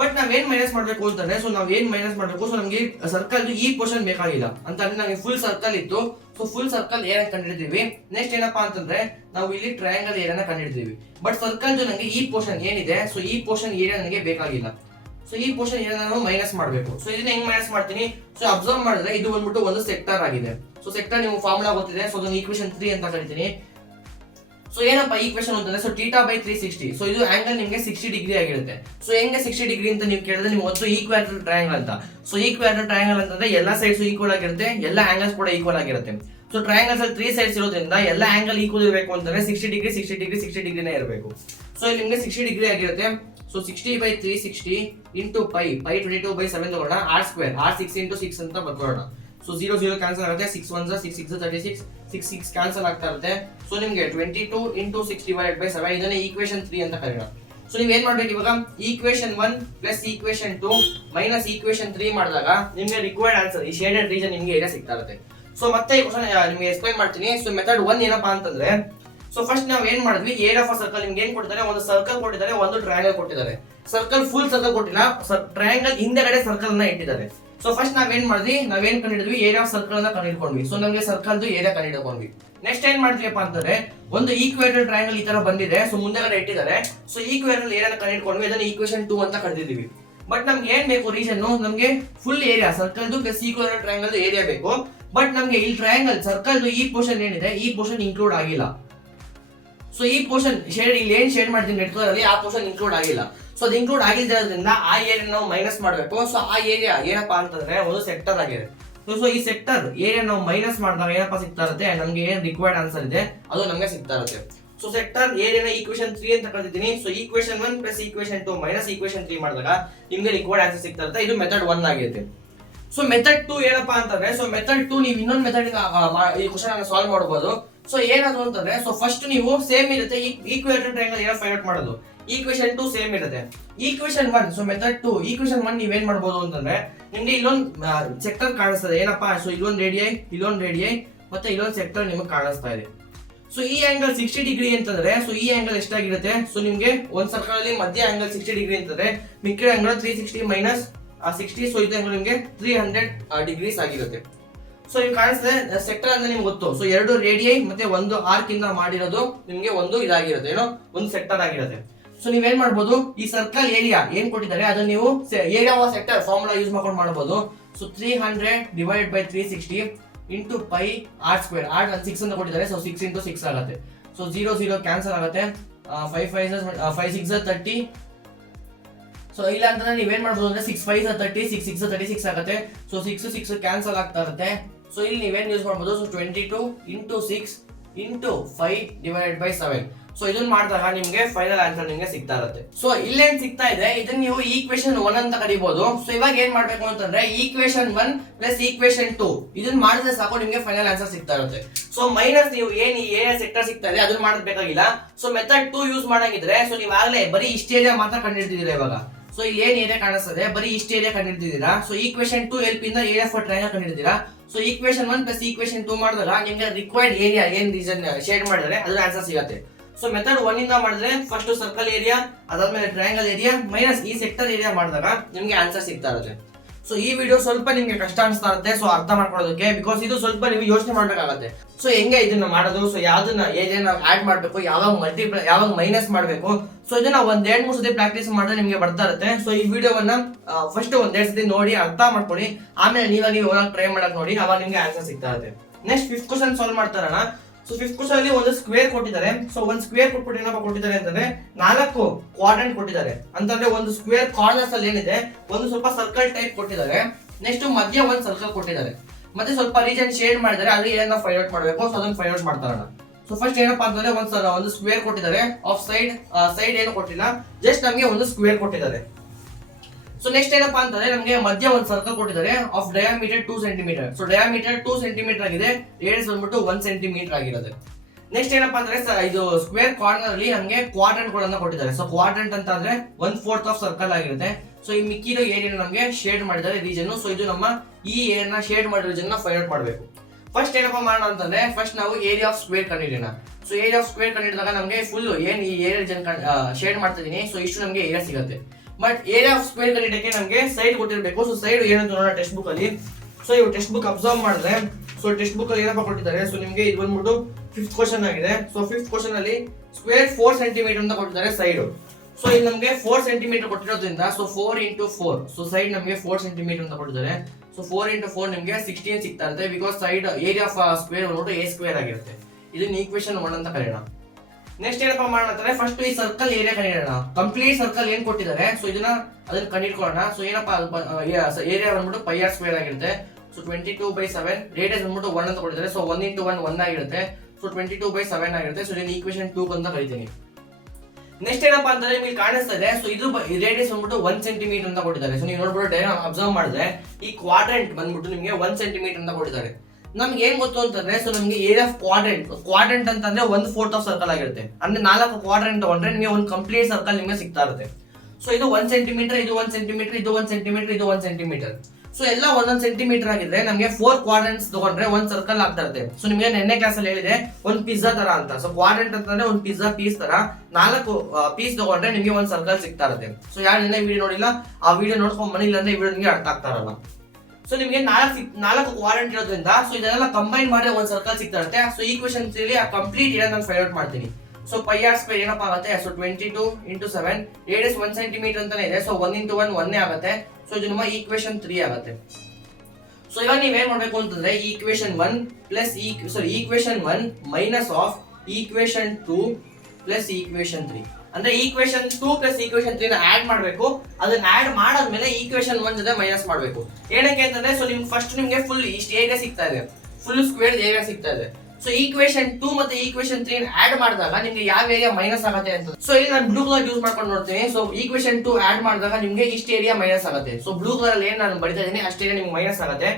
ಬಟ್ ನಾವ್ ಏನ್ ಮೈನಸ್ ಮಾಡ್ಬೇಕು ಅಂತಂದ್ರೆ, ಸೊ ನಾವ್ ಏನ್ ಮೈನಸ್ ಮಾಡ್ಬೇಕು, ಸೊ ನಮ್ಗೆ ಸರ್ಕಲ್ ಈ ಪೋರ್ಷನ್ ಬೇಕಾಗಿಲ್ಲ ಅಂತ ಅಂದ್ರೆ ನಮ್ಗೆ ಫುಲ್ ಸರ್ಕಲ್ ಇತ್ತು. ಸೊ ಫುಲ್ ಸರ್ಕಲ್ ಏರಿಯಾ ಕಂಡುಹಿಡಿದೀವಿ. ನೆಕ್ಸ್ಟ್ ಏನಪ್ಪಾ ಅಂತಂದ್ರೆ ನಾವು ಇಲ್ಲಿ ಟ್ರಯಾಂಗಲ್ ಏರಿಯಾನ ಕಂಡುಹಿಡಿದೀವಿ. ಬಟ್ ಸರ್ಕಲ್ ನನಗೆ ಈ ಪೋರ್ಷನ್ ಏನಿದೆ, ಸೊ ಈ ಪೋರ್ಷನ್ ಏರಿಯಾ ನನಗೆ ಬೇಕಾಗಿಲ್ಲ. ಸೊ ಈ ಪೋರ್ಷನ್ ಏರಿಯಾ ನಾನು ಮೈನಸ್ ಮಾಡಬೇಕು. ಸೊ ಇದನ್ನ ಹೆಂಗ್ ಮೈನಸ್ ಮಾಡ್ತೀನಿ, ಸೊ ಅಬ್ಸರ್ವ್ ಮಾಡಿದ್ರೆ ಇದು ಬಂದ್ಬಿಟ್ಟು ಒಂದು ಸೆಕ್ಟರ್ ಆಗಿದೆ. ಸೊ ಸೆಕ್ಟರ್ ನೀವು ಫಾರ್ಮುಲಾ ಗೊತ್ತಿದೆ. ಸೊ ಅದನ್ನ ಈಕ್ವೇಶನ್ 3 ಅಂತ ಕರಿತೀನಿ. ಸೊ ಏನಪ್ಪ ಈಕ್ವೇಶನ್ ಅಂತಂದ್ರೆ, ಸೊ θ/360. ಸೊ ಇದು ಆಂಗಲ್ ನಿಮಗೆ 60 ಡಿಗ್ರಿ ಆಗಿರುತ್ತೆ. ಸೊ ಹೆಂಗೆ 60 ಡಿಗ್ರಿ ಅಂತ ನೀವು ಕೇಳಿದ್ರೆ ನಿಮ್ಗೆ ಒಂದು ಈಕ್ವಾಲೇಟರಲ್ ಟ್ರಯಾಂಗಲ್ ಅಂತ. ಸೊ ಈಕ್ವಾಲೇಟರಲ್ ಟ್ರಯಾಂಗಲ್ ಅಂತಂದ್ರೆ ಎಲ್ಲಾ ಸೈಡ್ಸ್ ಈಕ್ವಲ್ ಆಗಿರುತ್ತೆ, ಎಲ್ಲಾ ಆಂಗಲ್ಸ್ ಕೂಡ ಈಕ್ವಲ್ ಆಗಿರುತ್ತೆ. ಸೊ ಟ್ರಯಾಂಗಲ್ಸ್ ಅಲ್ಲಿ 3 ಸೈಡ್ಸ್ ಇರೋದ್ರಿಂದ ಎಲ್ಲ ಆಂಗಲ್ ಈಕ್ವಲ್ ಇರಬೇಕು ಅಂತಂದ್ರೆ 60 ಡಿಗ್ರಿ 60 ಡಿಗ್ರಿ 60 ಡಿಗ್ರಿನೇ ಇರಬೇಕು. ಸೊ ಇಲ್ಲಿ ನಿಮಗೆ 60 ಡಿಗ್ರಿ ಆಗಿರುತ್ತೆ. ಸೊ 60/360 ಇಂಟು ಪೈ 22/7 ತಗೋಣ, ಆರ್ ಸ್ಕ್ವೇರ್, ಆರ್ 6 ಇಂಟು 6 ಅಂತ ಬರ್ಕೊಳ್ಳೋಣ. ಸೊ 0 ಕ್ಯಾನ್ಸಲ್ ಆಗುತ್ತೆ, 6 1 6 6 36, 6 6 ಕ್ಯಾನ್ಸಲ್ ಆಗ್ತಾ ಇರುತ್ತೆ. ಸೊ ನಿಮಗೆ 22 ಇಂಟು 6/7 ಇದನ್ನೇ ಈಕ್ವೇಶನ್ 3 ಅಂತ ಕರೆಯೋಣ. ಸೊ ನೀವ್ ಏನ್ ಮಾಡ್ಬೇಕು ಇವಾಗ, equation 1 plus equation 2 minus equation 3 ಮಾಡಿದಾಗ ನಿಮ್ಗೆ ರಿಕ್ವೈರ್ಡ್ ಆನ್ಸರ್ ಈ ಶೇಡೆಡ್ ರೀಜನ್ ನಿಮ್ಗೆ ಏರಿಯಾ ಸಿಗ್ತಾ ಇರುತ್ತೆ. ಸೊ ಮತ್ತೆ ಈ ಕ್ವಶನ್ ನಿಮ್ಗೆ ಎಕ್ಸ್ಪ್ಲೈನ್ ಮಾಡ್ತೀನಿ. ಸೊ ಮೆಥಡ್ 1 ಏನಪ್ಪಾ ಅಂತಂದ್ರೆ, ಸೊ ಫಸ್ಟ್ ನಾವ್ ಏನ್ ಮಾಡಿದ್ವಿ, ಏರಿಯಾ ಆಫ್ ಸರ್ಕಲ್ ನಿಮ್ಗೆ ಏನ್ ಕೊಟ್ಟಿದ್ದಾರೆ, ಒಂದು ಸರ್ಕಲ್ ಕೊಟ್ಟಿದ್ದಾರೆ, ಒಂದು ಟ್ರಯಾಂಗಲ್ ಕೊಟ್ಟಿದ್ದಾರೆ. ಸರ್ಕಲ್ ಫುಲ್ ಸರ್ಕಲ್ ಕೊಟ್ಟಿಲ್ಲ, ಟ್ರಯಾಂಗಲ್ ಹಿಂದೆಗಡೆ ಸರ್ಕಲ್ ಅನ್ನ ಇಟ್ಟಿದ್ದಾರೆ. ಸೊ ಫಸ್ಟ್ ನಾವೇನ್ ಮಾಡಿದ್ವಿ, ನಾವೇನ್ ಕಂಡಿದ್ವಿ, ಏರಿಯಾ ಆಫ್ ಸರ್ಕಲ್ ಅನ್ನ ಕಂಡಿಡ್ಕೊಂಡ್ವಿ. ಸೊ ನಮ್ಗೆ ಸರ್ಕಲ್ದು ಏರಿಯಾ ಕಂಡಿಡ್ಕೊಂಡ್ವಿ. ನೆಕ್ಸ್ಟ್ ಏನ್ ಮಾಡ್ತೀವಪ್ಪ ಅಂತಂದ್ರೆ, ಒಂದು ಈಕ್ವೇಟರ್ ಟ್ರಯಾಂಗಲ್ ಈ ತರ ಬಂದಿದೆ, ಸೊ ಮುಂದೆಗಡೆ ಇಟ್ಟಿದ್ದಾರೆ. ಸೊ ಈಕ್ವೇಟರ್ ಏರಿಯಾ ಕಂಡಿಡ್ಕೊಂಡ್ವಿ, ಅದನ್ನ ಈಕ್ವೇಶನ್ 2 ಅಂತ ಕರೆದಿದ್ದೀವಿ. ಬಟ್ ನಮ್ಗೆ ಏನ್ ಬೇಕು ರೀಸನ್, ನಮ್ಗೆ ಫುಲ್ ಏರಿಯಾ ಸರ್ಕಲ್ದು ಪ್ಲಸ್ ಈಕ್ವೇಟರ್ ಟ್ರಯಾಂಗಲ್ ಏರಿಯಾ ಬೇಕು. ಬಟ್ ನಮ್ಗೆ ಈ ಟ್ರಯಾಂಗಲ್ ಸರ್ಕಲ್ ಈ ಪೋರ್ಷನ್ ಏನಿದೆ, ಈ ಪೋರ್ಷನ್ ಇನ್ಕ್ಲೂಡ್ ಆಗಿಲ್ಲ. ಸೊ ಈ ಪೋರ್ಷನ್ ಶೇಡ್ ಇಲ್ಲಿ ಏನ್ ಶೇಡ್ ಮಾಡ್ತೀನಿ ರೆಡ್ ಕಲರ್ ಅಲ್ಲಿ, ಆ ಪೋರ್ಷನ್ ಇನ್ಕ್ಲೂಡ್ ಆಗಿಲ್ಲ. ಸೊ ಅದು ಇನ್ಕ್ಲೂಡ್ ಆಗಿದ್ದರಿಂದ ಆ ಏರಿಯಾ ನಾವು ಮೈನಸ್ ಮಾಡಬೇಕು. ಸೊ ಆ ಏರಿಯಾ ಏನಪ್ಪಾ ಅಂತಂದ್ರೆ ಒಂದು ಸೆಕ್ಟರ್ ಆಗಿದೆ. ಸೊ ಈ ಸೆಕ್ಟರ್ ಏರಿಯಾ ನಾವು ಮೈನಸ್ ಮಾಡಿದಾಗ ಏನಪ್ಪಾ ಸಿಗ್ತಾ ಇರುತ್ತೆ, ನಮ್ಗೆ ಏನ್ ರಿಕ್ವೈರ್ಡ್ ಆನ್ಸರ್ ಇದೆ ಅದು ನಮ್ಗೆ ಸಿಗ್ತಾ ಇರುತ್ತೆ. ಸೊ ಸೆಕ್ಟರ್ ಏರಿಯಾನ ಈಕ್ವೇಶನ್ 3 ಅಂತ ಕರೆದಿದ್ದೀನಿ. So equation 1 plus equation 2 minus equation 3 ಮಾಡಿದಾಗ ನಿಮ್ಗೆ ರಿಕ್ವೈರ್ಡ್ ಆನ್ಸರ್ ಸಿಗ್ತಾ ಇರುತ್ತೆ. ಇದು ಮೆಥಡ್ 1 ಆಗಿರುತ್ತೆ. ಸೊ ಮೆಥಡ್ 2 ಏನಪ್ಪಾ ಅಂತಂದ್ರೆ, ಸೊ ಮೆಥಡ್ 2 ನೀವು ಇನ್ನೊಂದು ಮೆಥಡ್ ಈ ಕ್ವಶನ್ ಅನ್ನು ಸಾಲ್ವ್ ಮಾಡಬಹುದು. ಸೊ ಏನದು ಅಂತಂದ್ರೆ, ಸೊ ಫಸ್ಟ್ ನೀವು ಸೇಮ್ ಇರುತ್ತೆ, ಈಕ್ವೇಟರ್ ಟ್ರಯಾಂಗಲ್ ಏನೋ ಫೈಂಡ್ ಔಟ್ ಮಾಡೋದು. ಈಕ್ವೇಶನ್ 2 ಸೇಮ್ ಇರುತ್ತೆ. ಈಕ್ವೇಶನ್ 1, ಸೊ ಮೆಥಡ್ 2 ಈಕ್ವೇಶನ್ 1 ನೀವೇನ್ ಮಾಡಬಹುದು ಅಂತಂದ್ರೆ, ನಿಮ್ಗೆ ಇಲ್ಲೊಂದು ಸೆಕ್ಟರ್ ಕಾಣಿಸ್ತದೆ ಏನಪ್ಪಾ, ಸೊ ಇಲ್ಲೊಂದು ರೇಡಿಯೈ ಮತ್ತೆ ಇಲ್ಲೊಂದು ಸೆಕ್ಟರ್ ನಿಮಗೆ ಕಾಣಿಸ್ತಾ ಇದೆ. ಸೊ ಈ ಆಂಗಲ್ 60 ಡಿಗ್ರಿ ಅಂತಂದ್ರೆ, ಸೊ ಈ ಆಂಗಲ್ ಎಷ್ಟಾಗಿರುತ್ತೆ, ಸೊ ನಿಮ್ಗೆ ಒಂದ್ ಸರ್ಕಲ್ ಅಲ್ಲಿ ಮಧ್ಯ ಆಂಗಲ್ 60 ಡಿಗ್ರಿ ಅಂತಂದ್ರೆ ಮಿಕ್ಕಿದ ಆಂಗಲ್ 360 ಮೈನಸ್ 60. ಸೊ ಇದು ಆಂಗಲ್ ನಿಮ್ಗೆ 300 ಡಿಗ್ರೀಸ್ ಆಗಿರುತ್ತೆ. ಸೊ ನಿಮ್ಗೆ ಕಾಣಿಸ್ತದೆ ಸೆಕ್ಟರ್ ಅಂದ್ರೆ ನಿಮ್ಗೆ ಗೊತ್ತು. ಸೊ 2 ರೇಡಿಯೈ ಮತ್ತೆ ಒಂದು ಆರ್ಕ್ ಇಂದ ಮಾಡಿರೋದು ನಿಮ್ಗೆ ಒಂದು ಇದಾಗಿರುತ್ತೆ, ಏನೋ ಒಂದು ಸೆಕ್ಟರ್ ಆಗಿರುತ್ತೆ. ಸೊ ನೀವೇನ್ ಮಾಡ್ಬೋದು, ಈ ಸರ್ಕಲ್ ಏರಿಯಾ ಏನ್ ಕೊಟ್ಟಿದ್ದಾರೆ ಅದನ್ನ ನೀವು area of sector formula use ಮಾಡ್ಕೊಂಡು ಮಾಡಬಹುದು. So 300 divided by 360 into pi r square, r 6 ಅಂತ ಕೊಟ್ಟಿದ್ದಾರೆ. ಸೊ 6 ಇಂಟು 6 ಆಗುತ್ತೆ. ಸೊ 0 ಕ್ಯಾನ್ಸಲ್ ಆಗುತ್ತೆ, 5 6 30. ಸೊ ಇಲ್ಲ ಅಂತಂದ್ರೆ ನೀವೇನ್ ಮಾಡ್ಬೋದು ಅಂದ್ರೆ 6 5 30, 6 6 36 ಆಗುತ್ತೆ. ಸೊ 6 6 ಕ್ಯಾನ್ಸಲ್ ಆಗ್ತಾ ಇರುತ್ತೆ. ಸೊ ಇಲ್ಲಿ ನೀವೇನ್ ಯೂಸ್ ಮಾಡ್ಬೋದು, so 22 into 6 into 5 divided by 7. So ಇದನ್ನ ಮಾಡಿದಾಗ ನಿಮ್ಗೆ ಫೈನಲ್ ಆನ್ಸರ್ ನಿಮ್ಗೆ ಸಿಗ್ತಾ ಇರುತ್ತೆ. ಸೊ ಇಲ್ಲೇನ್ ಸಿಗ್ತಾ ಇದೆ, ಇದನ್ನ ನೀವು ಈಕ್ವೇಶನ್ 1 ಅಂತ ಕರಿಬಹುದು. ಸೊ ಇವಾಗ ಏನ್ ಮಾಡ್ಬೇಕು ಅಂತಂದ್ರೆ, ಈಕ್ವೇಶನ್ 1 ಪ್ಲಸ್ ಈಕ್ವೇಶನ್ 2 ಇದನ್ನ ಮಾಡಿದ್ರೆ ಸಾಕು, ನಿಮ್ಗೆ ಫೈನಲ್ ಆನ್ಸರ್ ಸಿಗ್ತಾ ಇರುತ್ತೆ. ಸೊ ಮೈನಸ್ ನೀವು ಏನ್ ಈ ಏರಿಯಾ ಸೆಕ್ಟರ್ ಸಿಗ್ತಾ ಇದೆ ಅದನ್ನ ಮಾಡಬೇಕಾಗಿಲ್ಲ. ಸೊ ಮೆಥಡ್ 2 ಯೂಸ್ ಮಾಡಂಗಿದ್ರೆ, ಸೊ ನೀವು ಆಗ್ಲೇ ಬರೀ ಇಷ್ಟ ಏರಿಯಾ ಮಾತ್ರ ಕಂಡಿಡ್ತಿದ್ದೀರಾ ಇವಾಗ. ಸೊ ಇಲ್ಲಿ ಏನ್ ಏರಿಯಾ ಕಾಣಿಸ್ತದೆ, ಬರೀ ಇಷ್ಟ ಏರಿಯಾ ಕಂಡಿಡ್ತಿದ್ದೀರಾ. ಸೊ ಈಕ್ವೇಶನ್ 2 ಹೆಲ್ಪ್ ಇಂದ ಏರಿಯಾ ಫಾರ್ ಟ್ರಯಾಂಗಲ್ ಕಂಡಿಡ್ತೀರಾ. ಸೊ ಈಕ್ವೇಶನ್ 1 ಪ್ಲಸ್ ಈಕ್ವೇಶನ್ 2 ಮಾಡಿದಾಗ ನಿಮ್ಗೆ ರಿಕ್ವೈರ್ಡ್ ಏರಿಯಾ ಏನ್ ರೀಸನ್ ಶೇಡ್ ಮಾಡಿದ್ರೆ ಅದ್ರ ಆನ್ಸರ್ ಸಿಗುತ್ತೆ. ಸೊ ಮೆಥಡ್ 1 ಇಂದ ಮಾಡಿದ್ರೆ ಫಸ್ಟ್ ಸರ್ಕಲ್ ಏರಿಯಾ, ಅದಾದ್ಮೇಲೆ ಟ್ರಯಾಂಗಲ್ ಏರಿಯಾ ಮೈನಸ್ ಈ ಸೆಕ್ಟರ್ ಏರಿಯಾ ಮಾಡಿದಾಗ ನಿಮ್ಗೆ ಆನ್ಸರ್ ಸಿಗ್ತಾ ಇರುತ್ತೆ. ಸೊ ಈ ವಿಡಿಯೋ ಸ್ವಲ್ಪ ನಿಮ್ಗೆ ಕಷ್ಟ ಅನಿಸ್ತಾ ಇರುತ್ತೆ ಸೊ ಅರ್ಥ ಮಾಡ್ಕೊಳ್ಳೋದಕ್ಕೆ, ಬಿಕಾಸ್ ಇದು ಸ್ವಲ್ಪ ನೀವು ಯೋಚನೆ ಮಾಡ್ಬೇಕಾಗತ್ತೆ. ಸೊ ಹೆಂಗೆ ಇದನ್ನ ಮಾಡೋದು, ಸೊ ಯಾವ್ದನ್ನ ಏರಿಯಾನ ಆಡ್ ಮಾಡ್ಬೇಕು, ಯಾವಾಗ ಮೈನಸ್ ಮಾಡ್ಬೇಕು. ಸೊ ಇದನ್ನ 1-2-3 ಸತಿ ಪ್ರಾಕ್ಟೀಸ್ ಮಾಡಿದ್ರೆ ನಿಮ್ಗೆ ಬರ್ತಾ ಇರುತ್ತೆ. ಸೊ ಈ ವಿಡಿಯೋವನ್ನ ಫಸ್ಟ್ 1-2 ಸತಿ ನೋಡಿ ಅರ್ಥ ಮಾಡ್ಕೊಳ್ಳಿ, ಆಮೇಲೆ ನೀವು ಟ್ರೈ ಮಾಡಕ್ ನೋಡಿ, ಅವಾಗ ನಿಮ್ಗೆ ಆನ್ಸರ್ ಸಿಗ್ತಾ ಇರುತ್ತೆ. ನೆಕ್ಸ್ಟ್ 5th ಕ್ವಶನ್ ಸಾಲ್ವ್ ಮಾಡ್ತಾರಣ. ಸೊ 5th ಕ್ವಶನ್ ಅಲ್ಲಿ ಒಂದು ಸ್ಕ್ವೇರ್ ಕೊಟ್ಟಿದ್ದಾರೆ. ಸೊ ಒಂದು ಸ್ಕ್ವೇರ್ ಕೊಟ್ಬಿಟ್ಟು ಏನಪ್ಪ ಕೊಟ್ಟಿದ್ದಾರೆ ಅಂತಂದ್ರೆ 4 ಕ್ವಾಡ್ರೆಂಟ್ ಕೊಟ್ಟಿದ್ದಾರೆ. ಅಂತಂದ್ರೆ ಒಂದು ಸ್ಕ್ವೇರ್ ಕಾರ್ನರ್ಸ್ ಅಲ್ಲಿ ಏನಿದೆ, ಒಂದು ಸ್ವಲ್ಪ ಸರ್ಕಲ್ ಟೈಪ್ ಕೊಟ್ಟಿದ್ದಾರೆ. ನೆಕ್ಸ್ಟ್ ಮಧ್ಯ ಒಂದು ಸರ್ಕಲ್ ಕೊಟ್ಟಿದ್ದಾರೆ, ಮತ್ತೆ ಸ್ವಲ್ಪ ರೀಜನ್ ಶೇಡ್ ಮಾಡಿದ್ದಾರೆ, ಅಲ್ಲಿ ಏನನ್ನ ಫೈಂಡ್ ಔಟ್ ಮಾಡಬೇಕು. ಸೊ ಅದನ್ನ ಫೈಂಡ್ ಔಟ್ ಮಾಡ್ತಾರಣ. ಸೊ ಫಸ್ಟ್ ಏನಪ್ಪಾ ಅಂತಂದ್ರೆ ಒಂದು ಸ್ಕ್ವೇರ್ ಕೊಟ್ಟಿದ್ದಾರೆ. ಆಫ್ ಸೈಡ್ ಏನು ಕೊಟ್ಟಿಲ್ಲ, ಜಸ್ಟ್ ನಮಗೆ ಒಂದು ಸ್ಕ್ವೇರ್ ಕೊಟ್ಟಿದ್ದಾರೆ. ಸೊ ನೆಕ್ಸ್ಟ್ ಏನಪ್ಪಾ ಅಂತಂದ್ರೆ ನಮಗೆ ಮಧ್ಯ ಒಂದು ಸರ್ಕಲ್ ಕೊಟ್ಟಿದ್ದಾರೆ of diameter 2 centimetre. So diameter 2 centimetre ಆಗಿದೆ, ರೇಡಿಯಸ್ ಬಂದ್ಬಿಟ್ಟು 1 ಸೆಂಟಿಮೀಟರ್ ಆಗಿರುತ್ತೆ. ನೆಕ್ಸ್ಟ್ ಏನಪ್ಪಾ ಅಂದ್ರೆ ಇದು ಸ್ಕ್ವೇರ್ ಕಾರ್ನರ್ ಅಲ್ಲಿ ನಮಗೆ ಕ್ವಾಡ್ರೆಂಟ್ ಗಳನ್ನ ಕೊಟ್ಟಿದ್ದಾರೆ. ಸೊ ಕ್ವಾಡ್ರೆಂಟ್ ಅಂತ ಅಂದ್ರೆ 1/4 ಆಫ್ ಸರ್ಕಲ್ ಆಗಿರುತ್ತೆ. ಸೊ ಈ ಮಿಕ್ಕಿರೋ ಏರಿಯಾ ನಮಗೆ ಶೇಡ್ ಮಾಡಿದ್ದಾರೆ ರೀಜನ್. ಸೊ ಇದು ನಮ್ಮ ಈ ಏರಿಯಾ ಶೇಡ್ ಮಾಡಿರೋ ರೀಜನ್ ಫೈಂಡ್ ಔಟ್ ಮಾಡಬೇಕು. ಫಸ್ಟ್ ಏನಪ್ಪಾ ಮಾಡೋಣ ಅಂತಂದ್ರೆ, ಫಸ್ಟ್ ನಾವು ಏರಿಯಾ ಆಫ್ ಸ್ಕ್ವೇರ್ ಕಂಡಿಡಿಯೋಣ. ಸೊ ಏರಿಯಾ ಆಫ್ ಸ್ಕ್ವೇರ್ ಕಂಡಿಡಿದಾಗ ನಮಗೆ ಫುಲ್ ಏನ್ ಈ ಏರಿಯಾ ರೀಜನ್ ಶೇಡ್ ಮಾಡ್ತಾ ಇದೀನಿ. ಸೊ ಇಷ್ಟು ನಮಗೆ ಏರಿಯಾ ಸಿಗುತ್ತೆ. ಬಟ್ ಏರಿಯಾ ಆಫ್ ಸ್ಕ್ವೇರ್ ಕಂಡಿಡಿಯಕ್ಕೆ ನಮಗೆ ಸೈಡ್ ಕೊಟ್ಟಿರಬೇಕು. ಸೊ ಸೈಡ್ ಏನಂತ ನೋಡೋಣ ಟೆಕ್ಸ್ಟ್ ಬುಕ್ ಅಲ್ಲಿ. ಸೊ ಇವು ಟೆಕ್ಸ್ಟ್ ಬುಕ್ ಅಬ್ಸರ್ವ್ ಮಾಡಿದ್ರೆ, ಸೊ ಟೆಕ್ಸ್ಟ್ ಬುಕ್ ಅಲ್ಲಿ ಏನಪ್ಪ ಕೊಟ್ಟಿದ್ದಾರೆ, ಸೊ ನಿಮಗೆ ಇದು ಬಂದ್ಬಿಟ್ಟು 5th ಕ್ವಶನ್ ಆಗಿದೆ. ಸೊ 5th ಕ್ವಶನ್ ಅಲ್ಲಿ ಸ್ಕ್ವೇರ್ 4 ಸೆಂಟಿಮೀಟರ್ ಅಂತ ಕೊಟ್ಟಿದ್ದಾರೆ ಸೈಡ್. ಸೊ ಇಲ್ಲಿ ನಮಗೆ 4 ಸೆಂಟಿಮೀಟರ್ ಕೊಟ್ಟಿರೋದ್ರಿಂದ, ಸೊ 4 ಇಂಟು 4, ಸೊ ಸೈಡ್ ನಮಗೆ 4 ಸೆಂಟಿಮೀಟರ್ ಅಂತ ಕೊಟ್ಟಿದ್ದಾರೆ. ಸೊ 4 ಇಂಟು 4 ನಿಮಗೆ 16 ಸಿಗ್ತಾ ಇರುತ್ತೆ, because side area of square ಬಂದ್ಬಿಟ್ಟು a ಸ್ಕ್ವೇರ್ ಆಗಿರುತ್ತೆ. ಇದನ್ನ ಈಕ್ವೇಶನ್ 1 ಅಂತ ಕರೆಯೋಣ. ನೆಕ್ಸ್ಟ್ ಏನಪ್ಪ ಮಾಡೋಣ ಅಂದ್ರೆ, ಫಸ್ಟ್ ಈ ಸರ್ಕಲ್ ಏರಿಯಾ ಕಂಡಿಡೋಣ. ಕಂಪ್ಲೀಟ್ ಸರ್ಕಲ್ ಏನ್ ಕೊಟ್ಟಿದ್ದಾರೆ, ಸೊ ಅದನ್ನ ಕಂಡಿಡ್ಕೊಳ್ಳೋಣ. ಸೊ ಏನಪ್ಪ ಏರಿಯಾ ಬಂದ್ಬಿಟ್ಟು ಪೈ ಆರ್ ಸ್ಕ್ವೇರ್ ಆಗಿರುತ್ತೆ. ಸೊ 22/7, ರೇಡಿಯಸ್ ಬಂದ್ಬಿಟ್ಟು 1 ಅಂತ ಕೊಟ್ಟಿದ್ದಾರೆ. ಸೊ 1 ಇಂಟು 1 1 ಆಗಿರುತ್ತೆ. ಸೊ 22/7 ಆಗಿರುತ್ತೆ. ಸೊ ಇದನ್ನ ಈಕ್ವೇಶನ್ 2 ಅಂತ ಕರಿತೀನಿ. ನೆಕ್ಸ್ಟ್ ಏನಪ್ಪಾ ಅಂತಂದ್ರೆ ನಿಮಗೆ ಕಾಣಿಸ್ತಾ ಇದೆ. ಸೊ ಇದು ರೇಡಿಯಸ್ ಬಂದ್ಬಿಟ್ಟು 1 ಸೆಂಟಿಮೀಟರ್ ಅಂತ ಕೊಟ್ಟಿದ್ದಾರೆ. ಸೊ ನೀವು ನೋಡ್ಬಿಟ್ಟು ಅಬ್ಸರ್ವ್ ಮಾಡಿದ್ರೆ ಈ ಕ್ವಾಡ್ರೆಂಟ್ ಬಂದ್ಬಿಟ್ಟು ನಿಮಗೆ 1 ಸೆಂಟಿಮೀಟರ್ ಅಂತ ಕೊಟ್ಟಿದ್ದಾರೆ. ನಮ್ಗೆ ಏನ್ ಗೊತ್ತು ಅಂತಂದ್ರೆ, ಸೊ ನಮ್ಗೆ ಏರಿಯಾ ಆಫ್ ಕ್ವಾಡ್ರೆಂಟ್ ಅಂತಂದ್ರೆ 1/4 ಆಫ್ ಸರ್ಕಲ್ ಆಗಿರುತ್ತೆ. ಅಂದ್ರೆ 4 ಕ್ವಾಡ್ರೆಂಟ್ ತಗೊಂಡ್ರೆ ನಿಮಗೆ ಒಂದು ಕಂಪ್ಲೀಟ್ ಸರ್ಕಲ್ ನಿಮಗೆ ಸಿಗ್ತಾ ಇರುತ್ತೆ. ಸೊ ಇದು 1 ಸೆಂಟಿಮೀಟರ್, ಇದು 1 ಸೆಂಟಿಮೀಟರ್, ಇದು 1 ಸೆಂಟಿಮೀಟರ್, ಇದು 1 ಸೆಂಟಿಮೀಟರ್. ಸೊ ಎಲ್ಲ 1 ಸೆಂಟಿಮೀಟರ್ ಆಗಿದ್ರೆ ನಮಗೆ 4 ಕ್ವಾಡ್ರೆಂಟ್ಸ್ ತಗೊಂಡ್ರೆ ಒಂದು ಸರ್ಕಲ್ ಆಗ್ತಾ ಇರುತ್ತೆ. ಸೊ ನಿಮಗೆ ನೆನ್ನೆ ಕ್ಲಾಸ್ ಅಲ್ಲಿ ಹೇಳಿದೆ ಒಂದು ಪಿಜ್ಜಾ ತರ ಅಂತ. ಸೊ ಕ್ವಾಡ್ರೆಂಟ್ ಅಂತಂದ್ರೆ ಒಂದು ಪಿಜ್ಜಾ ಪೀಸ್ ತರ 4 ಪೀಸ್ ತಗೊಂಡ್ರೆ ನಿಮಗೆ ಒಂದು ಸರ್ಕಲ್ ಸಿಗ್ತಾ ಇರುತ್ತೆ. ಸೊ ಯಾರು ನೆನ್ನೆ ವಿಡಿಯೋ ನೋಡಿಲ್ಲ ಆ ವಿಡಿಯೋ ನೋಡ್ಕೊಂಡ್ ಮನೆ, ಇಲ್ಲಾಂದ್ರೆ ಈ ವಿಡಿಯೋ ನಿಮಗೆ ಅರ್ಥ ಆಗ್ತಾ ಇರಲ್ಲ. ಸೊ ನಿಮಗೆ 4 ಕ್ವಾಡ್ರೆಂಟ್ ಇರೋದ್ರಿಂದ ಸೊ ಇದನ್ನೆಲ್ಲ ಕಂಬೈನ್ ಮಾಡಿ ಒಂದು ಸರ್ಕಲ್ ಸಿಗ್ತಾ ಇರುತ್ತೆ. ಸೊ ಈಕ್ವೇಷನ್ ಆ ಕಂಪ್ಲೀಟ್ ಏನ ನಾನು ಫೈಂಡ್ ಔಟ್ ಮಾಡ್ತೀನಿ. ಸೊ πr² ಏನಪ್ಪಾ ಆಗುತ್ತೆ, ಸೊ 22 × 7 ರೇಡಿಯಸ್ 1 ಸೆಂಟಿಮೀಟರ್ ಅಂತಾನೆ ಇದೆ. ಸೊ 1 × 1 1 ಆಗುತ್ತೆ. ಸೊ ಇದು ನಮ್ಮ ಈಕ್ವೇಷನ್ 3 ಆಗುತ್ತೆ. ಸೊ ಇವಾಗ ನೀವೇನ್ ಮಾಡ್ಬೇಕು ಅಂತಂದ್ರೆ equation 1 plus equation 1 minus of equation 2 plus equation 3 ಅಂದ್ರೆ ಈಕ್ವೇಷನ್ 2 ಪ್ಲಸ್ ಈಕ್ವೇಷನ್ 3 ನ ಆಡ್ ಮಾಡಬೇಕು. ಅದನ್ನ ಆಡ್ ಮಾಡಾದ್ಮೇಲೆ ಈಕ್ವೇಷನ್ 1 ಜೊತೆ ಮೈನಸ್ ಮಾಡಬೇಕು. ಏನಕ್ಕೆ ಅಂತಂದ್ರೆ ಸೊ ನಿಮ್ಗೆ ಫಸ್ಟ್ ನಿಮಗೆ ಫುಲ್ ಇಷ್ಟು ಏರಿಯಾ ಸಿಗ್ತಾ ಇದೆ, ಫುಲ್ ಸ್ಕ್ವೇರ್ ಏರಿಯಾ ಸಿಗ್ತಾ ಇದೆ. ಸೊ ಈಕ್ವೇಷನ್ 2 ಮತ್ತೆ ಈಕ್ವೇಷನ್ 3 ಆಡ್ ಮಾಡಿದಾಗ ನಿಮಗೆ ಯಾವ ಏರಿಯಾ ಮೈನಸ್ ಆಗುತ್ತೆ ಅಂತ. ಸೊ ಇಲ್ಲಿ ನಾನು ಬ್ಲೂ ಕಲರ್ ಯೂಸ್ ಮಾಡ್ಕೊಂಡು ನೋಡ್ತೀನಿ. ಸೊ ಈಕ್ವೇಷನ್ 2 ಆಡ್ ಮಾಡಿದಾಗ ನಿಮಗೆ ಇಷ್ಟು ಏರಿಯಾ ಮೈನಸ್ ಆಗುತ್ತೆ. ಸೊ ಬ್ಲೂ ಕಲರ್ ಅಲ್ಲಿ ಏನ್ ನಾನು ಬರಿತಾ ಇದ್ದೀನಿ ಅಷ್ಟೇ ನಿಮ್ಗೆ ಮೈನಸ್ ಆಗುತ್ತೆ.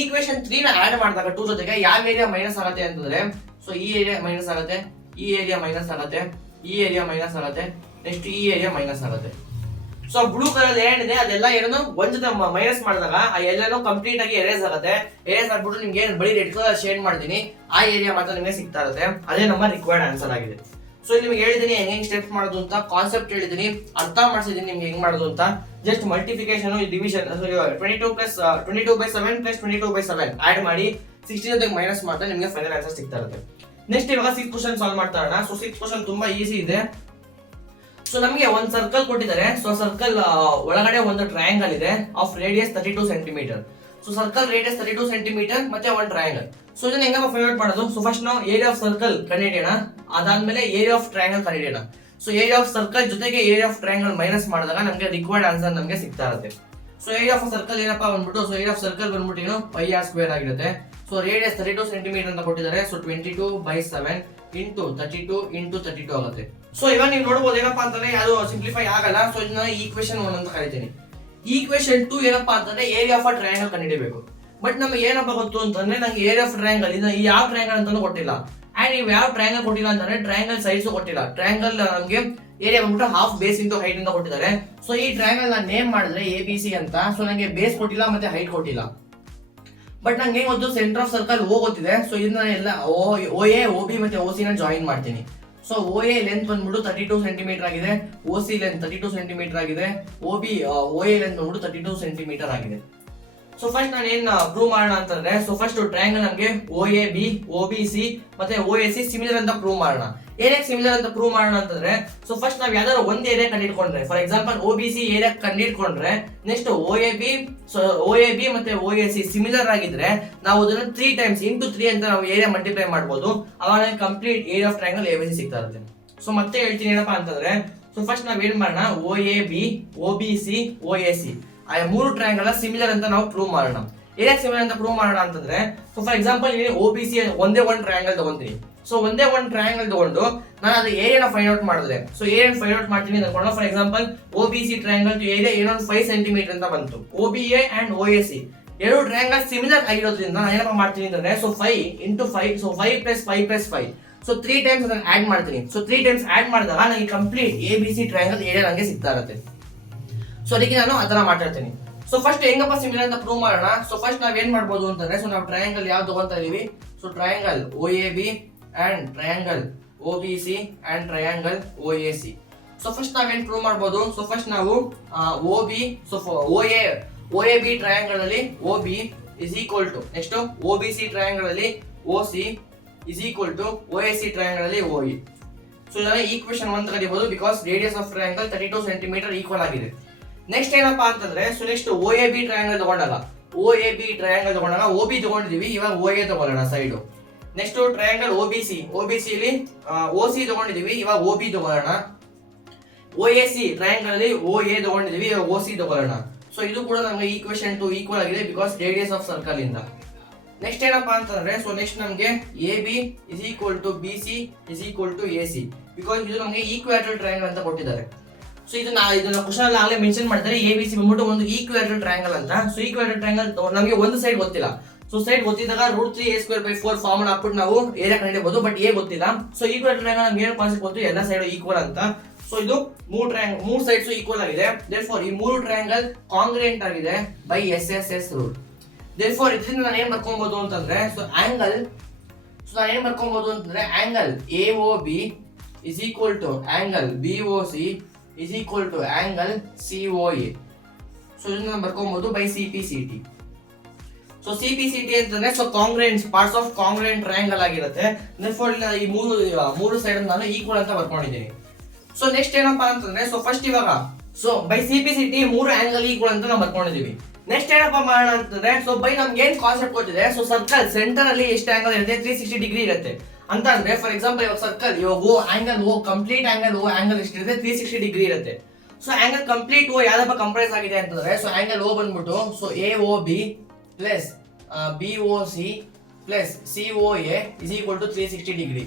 ಈಕ್ವೇಷನ್ 3 ನ ಆಡ್ ಮಾಡಿದಾಗ 2 ಜೊತೆಗೆ ಯಾವ ಏರಿಯಾ ಮೈನಸ್ ಆಗುತ್ತೆ ಅಂತಂದ್ರೆ, ಸೊ ಈ ಏರಿಯಾ ಮೈನಸ್ ಆಗುತ್ತೆ, ಈ ಏರಿಯಾ ಮೈನಸ್ ಆಗುತ್ತೆ, ಈ ಏರಿಯಾ ಮೈನಸ್ ಆಗುತ್ತೆ, ನೆಕ್ಸ್ಟ್ ಈ ಏರಿಯಾ ಮೈನಸ್ ಆಗುತ್ತೆ. ಸೊ ಬ್ಲೂ ಕಲರ್ ಏನಿದೆ ಅದೆಲ್ಲ ಏನೋ ಒಂದ್ ಜೊತೆ ಮೈನಸ್ ಮಾಡಿದಾಗ ಆ ಎಲ್ಲಾನು ಕಂಪ್ಲೀಟ್ ಆಗಿ ಎರೇಸ್ ಆಗುತ್ತೆ. ಎರೇಸ್ ಆಗ್ಬಿಟ್ಟು ನಿಮ್ಗೆ ಬರೀ ರೆಡ್ ಕಲರ್ ಶೇಡ್ ಮಾಡ್ತೀನಿ, ಆ ಏರಿಯಾ ಮಾತ್ರ ನಿಮಗೆ ಸಿಗ್ತಾ ಇರುತ್ತೆ. ಅದೇ ನಮ್ಮ ರಿಕ್ವೈರ್ಡ್ ಆನ್ಸರ್ ಆಗಿದೆ. ಸೊ ನಿಮ್ಗೆ ಹೇಳಿದೀನಿ ಹೆಂಗ್ ಸ್ಟೆಪ್ಸ್ ಮಾಡೋದು ಅಂತ, ಕಾನ್ಸೆಪ್ಟ್ ಹೇಳಿದೀನಿ, ಅರ್ಥ ಮಾಡಿಸಿದೀನಿ ನಿಮ್ಗೆ ಹೆಂಗ್ ಮಾಡೋದು ಅಂತ. ಜಸ್ಟ್ ಮಲ್ಟಿಫಿಕೇಶನ್, ಡಿವಿಷನ್ 22/7 + 22/7 ಆಡ್ ಮಾಡಿ 16 ಜೊತೆಗೆ ಮೈನಸ್ ಮಾಡಿದ್ರೆ ನಿಮಗೆ ಫೈನಲ್ ಆನ್ಸರ್ ಸಿಗ್ತಾ ಇರುತ್ತೆ. ನೆಕ್ಸ್ಟ್ ಇವಾಗ 6th ಕ್ವಶನ್ ಸಾಲ್ವ್ ಮಾಡ್ತಾ ಇರೋಣ. ಸೊ 6th ಕ್ವಶನ್ ತುಂಬಾ ಈಸಿ ಇದೆ. ಸೊ ನಮಗೆ ಒಂದು ಸರ್ಕಲ್ ಕೊಟ್ಟಿದ್ದಾರೆ. ಸೊ ಸರ್ಕಲ್ ಒಳಗಡೆ ಒಂದು ಟ್ರಯಾಂಗಲ್ ಇದೆ of radius 32 centimetre. So circle radius 32 centimetre ಮತ್ತೆ ಒಂದು ಟ್ರಯಾಂಗಲ್. ಸೊ ಇದನ್ನ ಹೆಂಗಪ್ಪ ಫೈಂಡ್ ಔಟ್ ಮಾಡೋದು? ಸೊ ಫಸ್ಟ್ ನಾವು ಏರಿಯಾ ಆಫ್ ಸರ್ಕಲ್ ಕಂಡುಹಿಡಿಯೋಣ, ಅದಾದ್ಮೇಲೆ ಏರಿಯಾ ಆಫ್ ಟ್ರಯಾಂಗಲ್ ಕಂಡುಹಿಡಿಯೋಣ. ಸೊ ಏರಿಯಾ ಆಫ್ ಸರ್ಕಲ್ ಜೊತೆಗೆ ಏರಿಯಾ ಆಫ್ ಟ್ರಯಾಂಗಲ್ ಮೈನಸ್ ಮಾಡಿದಾಗ ನಮಗೆ ರಿಕ್ವೈರ್ಡ್ ಆನ್ಸರ್ ನಮಗೆ ಸಿಗ್ತಾ ಇರುತ್ತೆ. ಸೊ ಏರಿಯಾ ಆಫ್ ಸರ್ಕಲ್ ಏನಪ್ಪಾ ಬಂದ್ಬಿಟ್ಟು, ಸೊ ಏರಿಯಾ ಆಫ್ ಸರ್ಕಲ್ ಬಂದ್ಬಿಟ್ಟು ಏನು πr² ಆಗಿರುತ್ತೆ. ಸೊ ರೇಡಿಯಸ್ 32 ಸೆಂಟಿಮೀಟರ್ ಅಂತ ಕೊಟ್ಟಿದ್ದಾರೆ. ಸೊ 22/7 × 32 × 32 ಆಗುತ್ತೆ. ಸೊ ಇವಾಗ ನೀವು ನೋಡಬಹುದು ಏನಪ್ಪಾ ಅಂತಂದ್ರೆ ಅದು ಸಿಂಪ್ಲಿಫೈ ಆಗಲ್ಲ. ಸೊ ಇದನ್ನ ಈಕ್ವೇಷನ್ 1 ಅಂತ ಕರಿತೀನಿ. ಈಕ್ವೇಷನ್ 2 ಏನಪ್ಪಾ ಅಂತಂದ್ರೆ ಏರಿಯಾ ಆಫ್ ಟ್ರಯಾಂಗಲ್ ಕಂಡುಹಿಡಿಯಬೇಕು. ಬಟ್ ನಮಗೆ ಏನಪ್ಪಾ ಗೊತ್ತು ಅಂತಂದ್ರೆ ನಂಗೆ ಏರಿಯಾ ಆಫ್ ಟ್ರಯಾಂಗಲ್ ಇದು ಯಾವ ಟ್ರಯಾಂಗಲ್ ಅಂತಾನು ಕೊಟ್ಟಿಲ್ಲ. ಅಂಡ್ ನೀವು ಯಾವ ಟ್ರಯಾಂಗಲ್ ಕೊಟ್ಟಿಲ್ಲ ಅಂತಂದ್ರೆ ಟ್ರಯಾಂಗಲ್ ಸೈಜ್ ಕೊಟ್ಟಿಲ್ಲ. ಟ್ರಯಾಂಗಲ್ ನಮಗೆ ಏರಿಯಾ ಬಂದ್ಬಿಟ್ಟು ಹಾಫ್ ಬೇಸ್ ಇಂಟು ಹೈಟ್ ಅಂತ ಕೊಟ್ಟಿದ್ದಾರೆ. ಸೊ ಈ ಟ್ರಯಾಂಗಲ್ ನಾನು ನೇಮ್ ಮಾಡಿದ್ರೆ ABC ಅಂತ. ಸೊ ನಂಗೆ ಬೇಸ್ ಕೊಟ್ಟಿಲ್ಲ ಮತ್ತೆ ಹೈಟ್ ಕೊಟ್ಟಿಲ್ಲ. ಬಟ್ ನಂಗೆ ಹೆಂಗ್ ಗೊತ್ತು, ಸೆಂಟರ್ ಆಫ್ ಸರ್ಕಲ್ O ಗೊತ್ತಿದೆ. ಸೊ ಇದನ್ನ ಎಲ್ಲ OA, OB ಮತ್ತೆ OC ನ ಜಾಯಿನ್ ಮಾಡ್ತೀನಿ. ಸೊ OA ಲೆಂತ್ ಬಂದ್ಬಿಟ್ಟು 32 ಸೆಂಟಿಮೀಟರ್ ಆಗಿದೆ, OC ಲೆಂತ್ 32 ಸೆಂಟಿಮೀಟರ್ ಆಗಿದೆ, OA ಲೆಂತ್ ಬಂದ್ಬಿಟ್ಟು 32 ಸೆಂಟಿಮೀಟರ್ ಆಗಿದೆ. ಸೊ ಫಸ್ಟ್ ನಾನು ಏನ್ ಪ್ರೂವ್ ಮಾಡೋಣ ಅಂತಂದ್ರೆ, ಸೊ ಫಸ್ಟ್ ಟ್ರಯಾಂಗಲ್ ನಮಗೆ OAB, OBC ಮತ್ತೆ OAC ಸಿಮಿಲರ್ ಅಂತ ಪ್ರೂವ್ ಮಾಡೋಣ. ಏನಕ್ಕೆ ಸಿಮಿಲರ್ ಅಂತ ಪ್ರೂವ್ ಮಾಡೋಣ ಅಂತಂದ್ರೆ, ಸೊ ಫಸ್ಟ್ ನಾವು ಯಾವ್ದಾದ್ರು ಒಂದ್ ಏರಿಯಾ ಕಂಡಿಡ್ಕೊಂಡ್ರೆ, ಫಾರ್ ಎಕ್ಸಾಂಪಲ್ OBC ಏರಿಯಾ ಕಂಡಿಡ್ಕೊಂಡ್ರೆ ನೆಕ್ಸ್ಟ್ OAB ಮತ್ತೆ OAC ಸಿಮಿಲರ್ ಆಗಿದ್ರೆ ನಾವು ಅದನ್ನ 3 times × 3 ಅಂತ ನಾವು ಏರಿಯಾ ಮಲ್ಟಿಪ್ಲೈ ಮಾಡ್ಬೋದು. ಅವಾಗ complete area of triangle ABC ಸಿಗ್ತಾ ಇರುತ್ತೆ. ಸೊ ಮತ್ತೆ ಹೇಳ್ತೀನಿ ಏನಪ್ಪಾ ಅಂತಂದ್ರೆ, ಸೊ ಫಸ್ಟ್ ನಾವ್ ಏನ್ ಮಾಡೋಣ, OAB, OBC, OAC ಆ 3 ಟ್ರಯಾಂಗಲ್ ಸಿಮಿಲರ್ ಅಂತ ನಾವು ಪ್ರೂವ್ ಮಾಡೋಣ. ಏನಕ್ಕೆ ಸಿಮಿಲರ್ ಅಂತ ಪ್ರೂವ್ ಮಾಡೋಣ ಅಂತಂದ್ರೆ, ಸೊ ಫಾರ್ ಎಕ್ಸಾಂಪಲ್ OBC ಒಂದೇ ಒಂದು ಟ್ರಯಾಂಗಲ್ ತಗೊಂತೀನಿ. ಸೊ ಒಂದೇ ಒಂದು ಟ್ರಯಾಂಗಲ್ ತಗೊಂಡು ನಾನು ಅದು ಏರಿಯಾನ ಫೈಂಡ್ ಔಟ್ ಮಾಡಿದ್ರೆ, ಸೊ ಏರಿಯಾ ಫೈಂಡ್ ಔಟ್ ಮಾಡ್ತೀನಿ ಅನ್ಕೊಂಡು, for example OBC triangle area ಏನೋ 5 ಸೆಂಟಿಮೀಟರ್ ಅಂತ ಬಂತು. OBA ಅಂಡ್ OAC ಎರಡು ಟ್ರಯಾಂಗಲ್ ಸಿಮಿಲರ್ ಆಗಿರೋದ್ರಿಂದ ನಾನು ಏನಪ್ಪ ಮಾಡ್ತೀನಿ ಅಂತಂದ್ರೆ, ಸೊ 5 × 5, ಸೊ 5 + 5 + 5, ಸೊ 3 times ಅದನ್ನ ಆಡ್ ಮಾಡ್ತೀನಿ. ಸೊ 3 times ಆಡ್ ಮಾಡಿದಾಗ ನನಗೆ ಕಂಪ್ಲೀಟ್ ABC ಟ್ರಯಾಂಗಲ್ ಏರಿಯಾ ನನಗೆ ಸಿಗ್ತಾ ಇರುತ್ತೆ. ಸೊ ಅದಕ್ಕೆ ನಾನು ಅದನ್ನ ಮಾತಾಡ್ತೀನಿ. ಸೊ ಫಸ್ಟ್ ಹೆಂಗಪ್ಪ ಸಿಮಿಲರ್ ಅಂತ ಪ್ರೂವ್ ಮಾಡೋಣ. ಸೊ ಫಸ್ಟ್ ನಾವ್ ಏನ್ ಮಾಡ್ಬೋದು ಅಂತಂದ್ರೆ, ಸೊ ನಾವು ಟ್ರಯಾಂಗಲ್ ಯಾವ್ದು ತಗೊಂತಾ ಇದೀವಿ, so triangle OAB and triangle OBC and triangle OAC. So first ನಾವೇನ್ ಪ್ರೂವ್ ಮಾಡ್ಬೋದು, ಸೊ ಫಸ್ಟ್ ನಾವು OB, ಸೊ OAB ಟ್ರಯಾಂಗಲ್ ಅಲ್ಲಿ OB is equal to next OBC triangle ಅಲ್ಲಿ OC is equal to OAC triangle ಅಲ್ಲಿ OE. So ಇದನ್ನ equation 1 ಕರೀಬಹುದು, because radius of triangle 32 centimetre equal ಆಗಿದೆ. Next ಏನಪ್ಪಾ ಅಂತಂದ್ರೆ, ಸೊ ನೆಕ್ಸ್ಟ್ OAB ಟ್ರಯಾಂಗಲ್ ತಗೊಂಡಾಗ OB ತಗೊಂಡಿದೀವಿ, ಇವಾಗ OA ತಗೊಳ್ಳೋಣ ಸೈಡ್. ನೆಕ್ಸ್ಟ್ ಟ್ರಯಾಂಗಲ್ OBC ಅಲ್ಲಿ OC ತಗೊಂಡಿದೀವಿ, ಇವಾಗ OB ತಗೊಳ್ಳೋಣ. OAC ಟ್ರಯಾಂಗಲ್ ಅಲ್ಲಿ OA ತಗೊಂಡಿದೀವಿ, ಇವಾಗ OC ತಗೊಳ್ಳೋಣ. ಸೊ ಇದು ಕೂಡ ನಮಗೆ ಈಕ್ವೇಷನ್ 2 ಈಕ್ವಲ್ ಆಗಿದೆ, ಬಿಕಾಸ್ ರೇಡಿಯಸ್ ಆಫ್ ಸರ್ಕಲ್ ಇಂದ. ನೆಕ್ಸ್ಟ್ ಏನಪ್ಪಾ ಅಂತಂದ್ರೆ, ಸೊ ನೆಕ್ಸ್ಟ್ ನಮಗೆ AB is equal to BC is equal to AC. Because ಇದು ನಮಗೆ ಈಕ್ವಾಟಲ್ ಟ್ರಯಾಂಗಲ್ ಅಂತ ಕೊಟ್ಟಿದ್ದಾರೆ. ಸೊ ಇದನ್ನ ಕ್ವಶನ್ ಅಲ್ಲಿ ಆಗಲೇ ಮೆನ್ಷನ್ ಮಾಡ್ತಾರೆ, ABC ಬಂದ್ಬಿಟ್ಟು ಒಂದು ಈಕ್ವಾಟಲ್ ಟ್ರಯಾಂಗಲ್ ಅಂತ. ಸೊ ಈಕ್ವಾಟಲ್ ಟ್ರಯಾಂಗಲ್ ನಮಗೆ ಒಂದು ಸೈಡ್ ಗೊತ್ತಿಲ್ಲ. ಸೊ ಸೈಡ್ ಗೊತ್ತಿದ್ದಾಗ √3a²/4 ಫಾರ್ಮುಲಾ ಹಾಕ್ಬಿಟ್ಟು ನಾವು ಏರಿಯಾ ಕಂಡುಹಿಡಿಯಬಹುದು, ಬಟ್ ಎ ಗೊತ್ತಿಲ್ಲ. ಸೊ ಈಕ್ವಾಟಲ್ ಟ್ರಯಾಂಗಲ್ ನಮ್ಗೆ ಏನು ಕಾನ್ಸೆಪ್ಟ್ ಗೊತ್ತು, ಎಲ್ಲ ಸೈಡ್ ಈಕ್ವಲ್ ಅಂತ. ಸೊ ಇದು ಮೂರು ಸೈಡ್ಸ್ ಈಕ್ವಲ್ ಆಗಿದೆ. ದೇರ್ಫೋರ್ ಈ ಮೂರು ಟ್ರಯಾಂಗಲ್ ಕಾಂಗ್ರುಯೆಂಟ್ ಆಗಿದೆ ಬೈ SSS ರೂಲ್. ದೇರ್ಫೋರ್ ಇದರಿಂದ ನಾನು ಏನ್ ಬರ್ಕೊಬಹುದು ಅಂತಂದ್ರೆ, angle AOB is equal to angle BOC is equal to angle COA. So ಇದನ್ನ ನಾನು ಬರ್ಕೊಬಹುದು ಬೈ CPCT. ಸೊ CPCT ಅಂತಂದ್ರೆ ಕಾಂಗ್ರುಯೆಂಟ್ ಪಾರ್ಟ್ಸ್ ಆಫ್ ಕಾಂಗ್ರುಯೆಂಟ್ ಟ್ರಯಾಂಗಲ್ ಆಗಿರುತ್ತೆ. ದೇರ್ಫೋರ್ ಈ ಮೂರು ಸೈಡ್ ನಾನು ಈಕ್ವಲ್ ಅಂತ ಬರ್ಕೊಂಡಿದ್ದೀನಿ. ಸೊ ನೆಕ್ಸ್ಟ್ ಏನಪ್ಪಾ ಅಂತಂದ್ರೆ, ಫಸ್ಟ್ ಇವಾಗ ಬೈ CPCT ಮೂರು ಆಂಗಲ್ ಈಕ್ವಲ್ ಅಂತ ನಾವು ಬರ್ಕೊಂಡಿದೀವಿ. ನೆಕ್ಸ್ಟ್ ಏನಪ್ಪಾ ಮಾಡೋಣ ಅಂತಂದ್ರೆ, ಬೈ ನಮ್ಗೆ ಏನ್ ಕಾನ್ಸೆಪ್ಟ್ ಗೊತ್ತಿದೆ, ಸರ್ಕಲ್ ಸೆಂಟರ್ ಅಲ್ಲಿ ಎಷ್ಟು ಆಂಗಲ್ ಇರುತ್ತೆ, 360 ಡಿಗ್ರಿ ಇರುತ್ತೆ ಅಂತ. ಅಂದ್ರೆ ಫಾರ್ ಎಕ್ಸಾಂಪಲ್ ಇವಾಗ ಸರ್ಕಲ್ ಕಂಪ್ಲೀಟ್ ಆಂಗಲ್ ಎಷ್ಟಿರುತ್ತೆ, 360 ಡಿಗ್ರಿ ಇರುತ್ತೆ. ಸೊ ಆಂಗಲ್ ಕಂಪ್ಲೀಟ್ ಯಾವ್ದಪ್ಪ ಕಂಪ್ರೈಸ್ ಆಗಿದೆ ಅಂತಂದ್ರೆ, ಆಂಗಲ್ ಬಂದ್ಬಿಟ್ಟು AOB plus BOC plus COA is equal to 360 degree.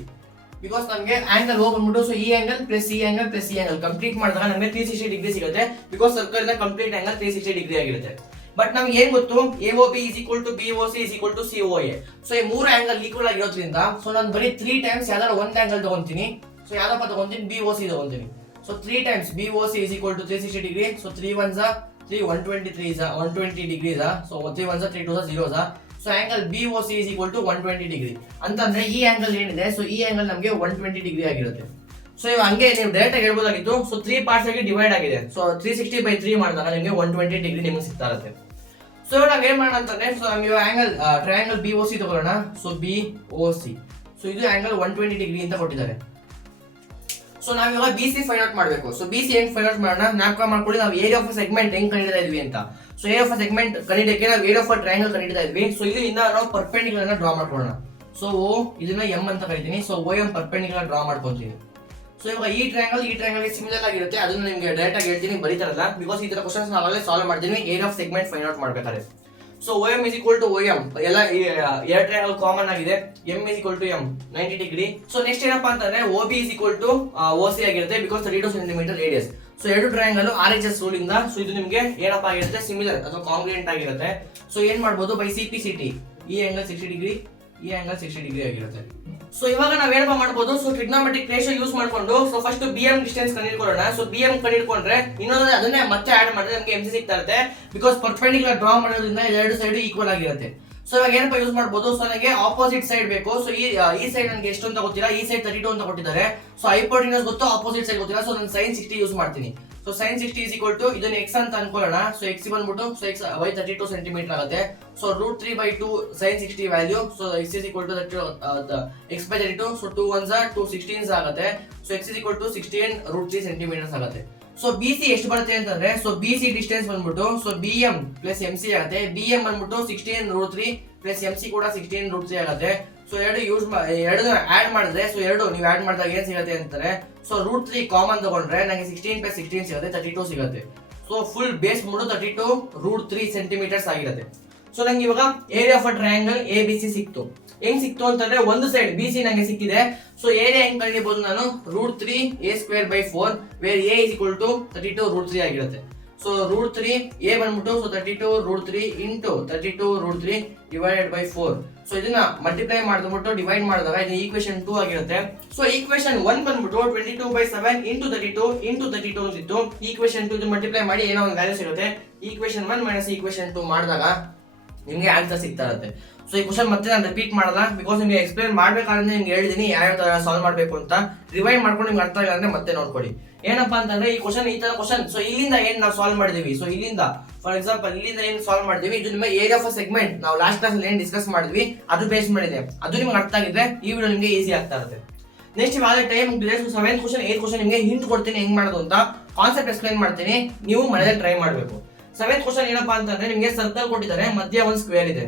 Because ನಮಗೆ ಆಂಗಲ್ ಬಂದ್ಬಿಟ್ಟು ಈ ಆಂಗಲ್ ಪ್ಲಸ್ ಈ ಆಂಗಲ್ ಪ್ಲಸ್ ಈ ಆಂಗಲ್ ಕಂಪ್ಲೀಟ್ ಮಾಡಿದಾಗ ನಮಗೆ 360 ಡಿಗ್ರಿ ಸಿಗುತ್ತೆ. Because circle complete angle 360 degree ಆಗಿರುತ್ತೆ. ಬಟ್ ನಮ್ಗೆ ಏನ್ ಗೊತ್ತು, AOB is equal to BOC is equal to COA. So ಈ ಮೂರು ಆಂಗಲ್ ಈಕ್ವಲ್ ಆಗಿರೋದ್ರಿಂದ ನಾನು ಬರೀ 3 ಟೈಮ್ಸ್ ಯಾವ್ದಾರ ಒಂದು ಆಂಗಲ್ ತಗೊಂತೀನಿ. ಸೊ ಯಾವ್ದಪ್ಪ ತಗೊಂತೀನಿ, BOC ತಗೊಂತೀನಿ. So 3 times BOC is equal to 360 degree. So 3 1s 3 120 degrees. So 3 1s 3 2s 0s. So angle BOC is equal to 120 degree ಅಂತಂದ್ರೆ ಈ ಆಂಗಲ್ ಏನಿದೆ, ಸೊ ಈ ಆಂಗಲ್ ನಮಗೆ 120 ಡಿಗ್ರಿ ಆಗಿರುತ್ತೆ. ಸೊ ಇವಾಗ ಹಂಗೆ ನೀವು ಡೈರೆಕ್ಟ್ ಆಗಿ ಹೇಳ್ಬೋದಾಗಿತ್ತು. ಸೊ 3 ಪಾರ್ಟ್ಸ್ ಆಗಿ ಡಿವೈಡ್ ಆಗಿದೆ. ಸೊ 360/3 ಮಾಡಿದಾಗ ನಿಮಗೆ 120 ಡಿಗ್ರಿ ನಿಮಗೆ ಸಿಗ್ತಾ ಇರುತ್ತೆ. ಸೊ ನಾವ್ ಏನ್ ಮಾಡೋಣ ಅಂತಂದ್ರೆ, ನಾವು ಆಂಗಲ್ ಟ್ರಯಾಂಗಲ್ BOC ತಗೊಳ್ಳೋಣ. ಸೊ BOC, ಸೊ ಇದು ಆಂಗಲ್ 120 ಡಿಗ್ರಿ ಅಂತ ಕೊಟ್ಟಿದ್ದಾರೆ. ಸೊ ನಾವಿವಾಗ BC ಫೈಂಡ್ ಔಟ್ ಮಾಡಬೇಕು. ಸೊ BC ಹೆಂಗ್ ಫೈಂಡ್ ಔಟ್ ಮಾಡೋಣ, ಜ್ಞಾಪಕ ಮಾಡ್ಕೊಳ್ಳಿ. ನಾವು ಏರಿಯಾ ಆಫ್ ಸೆಗ್ಮೆಂಟ್ ಹೆಂಗ್ ಕಂಡಿಡ್ತಾ ಇದ್ವಿ ಅಂತ. ಸೊ ಏರಿಯಾ ಆಫ್ ಸೆಗ್ಮೆಂಟ್ ಕಂಡಿಡಕ್ಕೆ ನಾವು ಏರಿಯಾ ಆಫ್ ಟ್ರಯಾಂಗಲ್ ಕಂಡಿಡ್ತಾ ಇದ್ವಿ. ಸೊ ಇಲ್ಲಿಂದ ನಾವು ಪರ್ಪೆಂಡಿಕ್ಯುಲರ್ ಡ್ರಾ ಮಾಡ್ಕೊಳ್ಳೋಣ. ಸೊ ಇದನ್ನ M ಅಂತ ಕರಿತೀನಿ. ಸೊ OM ಪರ್ಪೆಂಡಿಕ್ಯುಲರ್ ಡ್ರಾ ಮಾಡ್ಕೊಂತೀನಿ. ಸೊ ಇವಾಗ ಈ ಟ್ರಯಾಂಗಲ್ ಸಿಮಿಲರ್ ಆಗಿರುತ್ತೆ. ಅದನ್ನ ನಿಮಗೆ ಡೈರೆಕ್ಟ್ ಆಗಿ ಹೇಳ್ತೀನಿ, ಬರೀತಾರಲ್ಲ. ಬಿಕಾಸ್ ಈ ತರ ಕ್ವಶನ್ಸ್ ನಾವಲ್ಲೇ ಸಾಲ್ವ್ ಮಾಡ್ತೀನಿ area of segment find out ಮಾಡ್ಬೇಕಾದ್ರೆ. So OM is equal to OM, ಎಲ್ಲ ಎರಡು ಟ್ರಯಾಂಗಲ್ ಕಾಮನ್ ಆಗಿದೆ. M is equal to M 90 degree. So next ಏನಪ್ಪಾ ಅಂತಂದ್ರೆ, OB is equal to OC ಆಗಿರುತ್ತೆ. Because 32 centimetre radius. ಸೊ ಎರಡು triangle RHS rule ಇಂದ so ಇದು ನಿಮಗೆ ಏನಪ್ಪಾ ಆಗಿರುತ್ತೆ, ಸಿಮಿಲರ್ ಅಥವಾ ಕಾಂಗ್ರುಯೆಂಟ್ ಆಗಿರುತ್ತೆ. ಸೊ ಏನ್ ಮಾಡ್ಬೋದು, ಬೈ CPCT ಈ ಆಂಗಲ್ 60 ಡಿಗ್ರಿ, ಈ ಆಂಗಲ್ 60 ಡಿಗ್ರಿ ಆಗಿರುತ್ತೆ. ಸೊ ಇವಾಗ ನಾವ್ ಏನಪ್ಪ ಮಾಡ್ಬೋದು, ಸೊ ಟ್ರಿಗ್ನೋಮೆಟ್ರಿಕ್ ರೇಷಿಯೋ ಯೂಸ್ ಮಾಡ್ಕೊಂಡು ಫಸ್ಟ್ BM ಡಿಸ್ಟೆನ್ಸ್ ಕಂಡುಹಿಡ್ಕೊಳ್ಳೋಣ. ಸೊ BM ಕಂಡುಹಿಡ್ಕೊಂಡ್ರೆ ಇನ್ನೊಂದು ಅದನ್ನೇ ಮತ್ತೆ ಆಡ್ ಮಾಡಿದ್ರೆ ನಮಗೆ MC ಸಿಗ್ತಾ ಇರುತ್ತೆ. ಬಿಕಾಸ್ ಪರ್ಪೆಂಡಿಕ್ಯುಲರ್ ಡ್ರಾ ಮಾಡೋದ್ರಿಂದ ಎರಡು ಸೈಡ್ ಈಕ್ವಲ್ ಆಗಿರುತ್ತೆ. ಸೊ ಇವಾಗ ಏನಪ್ಪ ಯೂಸ್ ಮಾಡ್ಬೋದು, ಸೊ ನನಗೆ ಆಪೋಸಿಟ್ ಸೈಡ್ ಬೇಕು. ಸೊ ಈ ಸೈಡ್ ನನಗೆ ಎಷ್ಟು ಅಂತ ಗೊತ್ತಿಲ್ಲ, ಈ ಸೈಡ್ 32 ಅಂತ ಕೊಟ್ಟಿದ್ದಾರೆ. ಸೊ ಹೈಪೋಟೆನ್ಯೂಸ್ ಗೊತ್ತು, ಆಪೋಸಿಟ್ ಸೈಡ್ ಗೊತ್ತಿಲ್ಲ. ಸೊ ನಾನು sin 60 ಯೂಸ್ ಮಾಡ್ತೀನಿ. So sin 60 is equal to ಇದನ್ನ x ಅಂತ ಅನ್ಕೊಳ್ಳೋಣ. ಸೊ x ಬಂದ್ಬಿಟ್ಟು ಸೊ x y 32 ಸೆಂಟಿಮೀಟರ್ ಆಗುತ್ತೆ. So √3/2 sin 60 value. So x is equal to x/32. So 2 1s 2 16s ಆಗುತ್ತೆ. So x is equal to 16 √3 centimetres ಆಗುತ್ತೆ. So BC ಎಷ್ಟು ಬರುತ್ತೆ ಅಂತಂದ್ರೆ, so BC distance ಬಂದ್ಬಿಟ್ಟು ಸೊ BM ಪ್ಲಸ್ MC ಆಗುತ್ತೆ. BM ಬಂದ್ಬಿಟ್ಟು 16 √3 plus MC ಕೂಡ 16 √3 ಆಗುತ್ತೆ. ಸೊ ಎರಡು ಆಡ್ ಮಾಡಿದ್ರೆ, ಸೊ ನೀವು ಆಡ್ ಮಾಡಿದಾಗ ಏನ್ ಸಿಗುತ್ತೆ ಅಂತಾರೆ, ಸೊ √3 ಕಾಮನ್ ತಗೊಂಡ್ರೆ ನನಗೆ 16 + 16 ಸಿಗುತ್ತೆ, 32 ಸಿಗುತ್ತೆ. ಸೊ ಫುಲ್ ಬೇಸ್ ಬಂದ್ಬಿಟ್ಟು 32 √3 ಸೆಂಟಿಮೀಟರ್ಸ್ ಆಗಿರುತ್ತೆ. ಸೊ ನಂಗೆ ಇವಾಗ ಏರಿಯಾ ಆಫ್ ಟ್ರಯಾಂಗಲ್ ABC ಸಿಕ್ತು. ಹೆಂಗ್ ಸಿಕ್ತು ಅಂತಂದ್ರೆ, ಒಂದು ಸೈಡ್ BC ನಂಗೆ ಸಿಕ್ಕಿದೆ. ಸೊ ಏರಿಯಾ ಹೆಂಗ್ ಕಂಡುಹಿಡಿಯಬಹುದು ನಾನು, √3a²/4 where A is equal to 32 √3 ಆಗಿರುತ್ತೆ. ಸೊ √3 A ಬಂದ್ಬಿಟ್ಟು so 32 √3 into 32 √3 divided by 4. So ಇದನ್ನ ಮಲ್ಟಿಪ್ಲೈ ಮಾಡಿದ್ಬಿಟ್ಟು ಡಿವೈಡ್ ಮಾಡಿದಾಗ ಇದು ಈಕ್ವೇಶನ್ 2 ಆಗಿರುತ್ತೆ. ಸೊ ಈಕ್ವೇಶನ್ 1 ಬಂದ್ಬಿಟ್ಟು 22/7 ಇಂಟು 32 ಇಂಟು 32 ಅಂತಿತ್ತು. ಈಕ್ವೇಶನ್ 2 ಮಲ್ಟಿಪ್ಲೈ ಮಾಡಿ ಏನೋ ಒಂದು ವ್ಯಾಲ್ಯೂ ಸಿಗುತ್ತೆ. ಈಕ್ವೇಶನ್ 1 ಮೈನಸ್ ಈಕ್ವೇಶನ್ 2 ಮಾಡಿದಾಗ ನಿಮಗೆ ಆನ್ಸರ್ ಸಿಗ್ತಾ ಇರುತ್ತೆ. ಸೊ ಈ ಕ್ವಶನ್ ಮತ್ತೆ ನಾನು ರಿಪೀಟ್ ಮಾಡಲ್ಲ, ಬಿಕಾಸ್ ನಿಮಗೆ ಎಕ್ಸ್ಪ್ಲೇನ್ ಮಾಡ್ಬೇಕಾದ್ರೆ ನಿಮ್ಗೆ ಹೇಳಿದೀನಿ ಯಾವ ತರ ಸಾಲ್ವ್ ಮಾಡಬೇಕು ಅಂತ. ರಿವೈಂಡ್ ಮಾಡ್ಕೊಂಡು ನಿಮ್ಗೆ ಅರ್ಥ ಆಗಿಲ್ಲ ಅಂದ್ರೆ ಮತ್ತೆ ನೋಡ್ಕೊಳ್ಳಿ. ಏನಪ್ಪಾ ಅಂತಂದ್ರೆ ಈ ತರ ಕ್ವಶನ್ ಸೊ ಇಲ್ಲಿಂದ ಏನ್ ನಾವು ಸಾಲ್ವ್ ಮಾಡಿದೀವಿ. ಸೊ ಇಲ್ಲಿಂದ ಫಾರ್ ಎಕ್ಸಾಂಪಲ್ ಇಲ್ಲಿಂದ ಏನ್ ಸಾಲ್ವ್ ಮಾಡಿದೀವಿ, ಇದು ನಿಮ್ಮ ಏರಿಯಾ ಆಫ್ ಸೆಗ್ಮೆಂಟ್ ನಾವು ಲಾಸ್ಟ್ ಕ್ಲಾಸ್ ಅಲ್ಲಿ ಏನ್ ಡಿಸ್ಕಸ್ ಮಾಡಿದ್ವಿ ಅದು ಬೇಸ್ ಮಾಡಿದೆ. ಅದು ನಿಮ್ಗೆ ಅರ್ಥ ಆಗಿದ್ರೆ ಈ ವಿಡಿಯೋ ನಿಮ್ಗೆ ಈಸಿ ಆಗ್ತಾ ಇರುತ್ತೆ. ನೆಕ್ಸ್ಟ್ ಇವಾಗ ಟೈಮ್ ಮುಗಿದಿದೆ. So 7th question 8th question ನಿಮಗೆ ಹಿಂಟ್ ಕೊಡ್ತೀನಿ ಹೆಂಗ್ ಮಾಡೋದು ಅಂತ. ಕಾನ್ಸೆಪ್ಟ್ ಎಕ್ಸ್ಪ್ಲೈನ್ ಮಾಡ್ತೀನಿ, ನೀವು ಮನೆಯಲ್ಲಿ ಟ್ರೈ ಮಾಡಬೇಕು. 7th ಕ್ವಶನ್ ಏನಪ್ಪಾ ಅಂತಂದ್ರೆ, ನಿಮಗೆ ಸರ್ಕಲ್ ಕೊಟ್ಟಿದ್ದಾರೆ, ಮಧ್ಯ ಒಂದು ಸ್ಕ್ವೇರ್ ಇದೆ,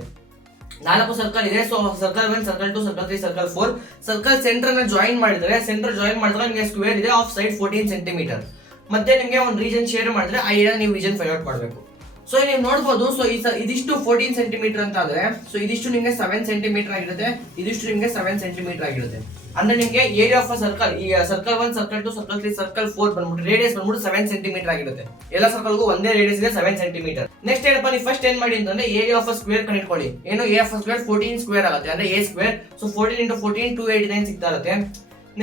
4 ಸರ್ಕಲ್ ಇದೆ. So circle 1, circle 2, circle 3, circle 4. Circle centre ನ ಜಾಯಿನ್ ಮಾಡಿದ್ರೆ, ಸೆಂಟರ್ ಜಾಯಿನ್ ಮಾಡಿದ್ರೆ ನಿಮಗೆ ಸ್ಕ್ವೇರ್ ಇದೆ ಆಫ್ ಸೈಡ್ 14 ಸೆಂಟಿಮೀಟರ್. ಮತ್ತೆ ನಿಮಗೆ ಒಂದು ರೀಜನ್ ಶೇರ್ ಮಾಡಿದ್ರೆ ಆ ಏರಿಯಾ ನೀವು ರೀಜನ್ ಫೈಂಡ್ ಔಟ್ ಮಾಡಬೇಕು. ಸೊ ನೀವು ನೋಡಬಹುದು, ಸೊ ಇದಿಷ್ಟು 14 ಸೆಂಟಿಮೀಟರ್ ಅಂತ ಆದ್ರೆ, ಸೊ ಇದಿಷ್ಟು ನಿಮಗೆ 7 ಸೆಂಟಿಮೀಟರ್ ಆಗಿರುತ್ತೆ, ಇದಿಷ್ಟು ನಿಮಗೆ 7 ಸೆಂಟಿಮೀಟರ್ ಆಗಿರುತ್ತೆ. ಅಂದ್ರೆ ನಿಮಗೆ ಏರಿಯಾ ಆಫ್ ಸರ್ಕಲ್ ಈ ಸರ್ಕಲ್ 1 ಸರ್ಕಲ್ 2 ಸರ್ಕಲ್ 3 ಸರ್ಕಲ್ 4 ಬಂದ್ಬಿಟ್ಟು ರೇಡಿಯಸ್ ಬಂದ್ಬಿಟ್ಟು 7 ಸೆಂಟಿಮೀಟರ್ ಆಗಿರುತ್ತೆ. ಎಲ್ಲ ಸರ್ಕಲ್ಗೂ ಒಂದೇ ರೇಡಿಯಸ್ ಇದೆ 7 ಸೆಂಟಿಮೀಟರ್. ನೆಕ್ಸ್ಟ್ ಏನಪ್ಪ ನೀವು ಫಸ್ಟ್ ಏನ್ ಮಾಡಿ ಅಂತಂದ್ರೆ ಏರಿಯಾ ಆಫ್ ಸ್ಕ್ವೇರ್ ಕಂಡುಹಿಡ್ಕೊಳ್ಳಿ. ಏನು ಏರಿಯಾ ಆಫ್ ಸ್ಕ್ವೇರ್ 14 ಸ್ಕ್ವೇರ್ ಆಗುತ್ತೆ ಅಂದ್ರೆ a ಸ್ಕ್ವೇರ್. ಸೊ 14 into 14 289 ಸಿಗ್ತಾ ಇರುತ್ತೆ.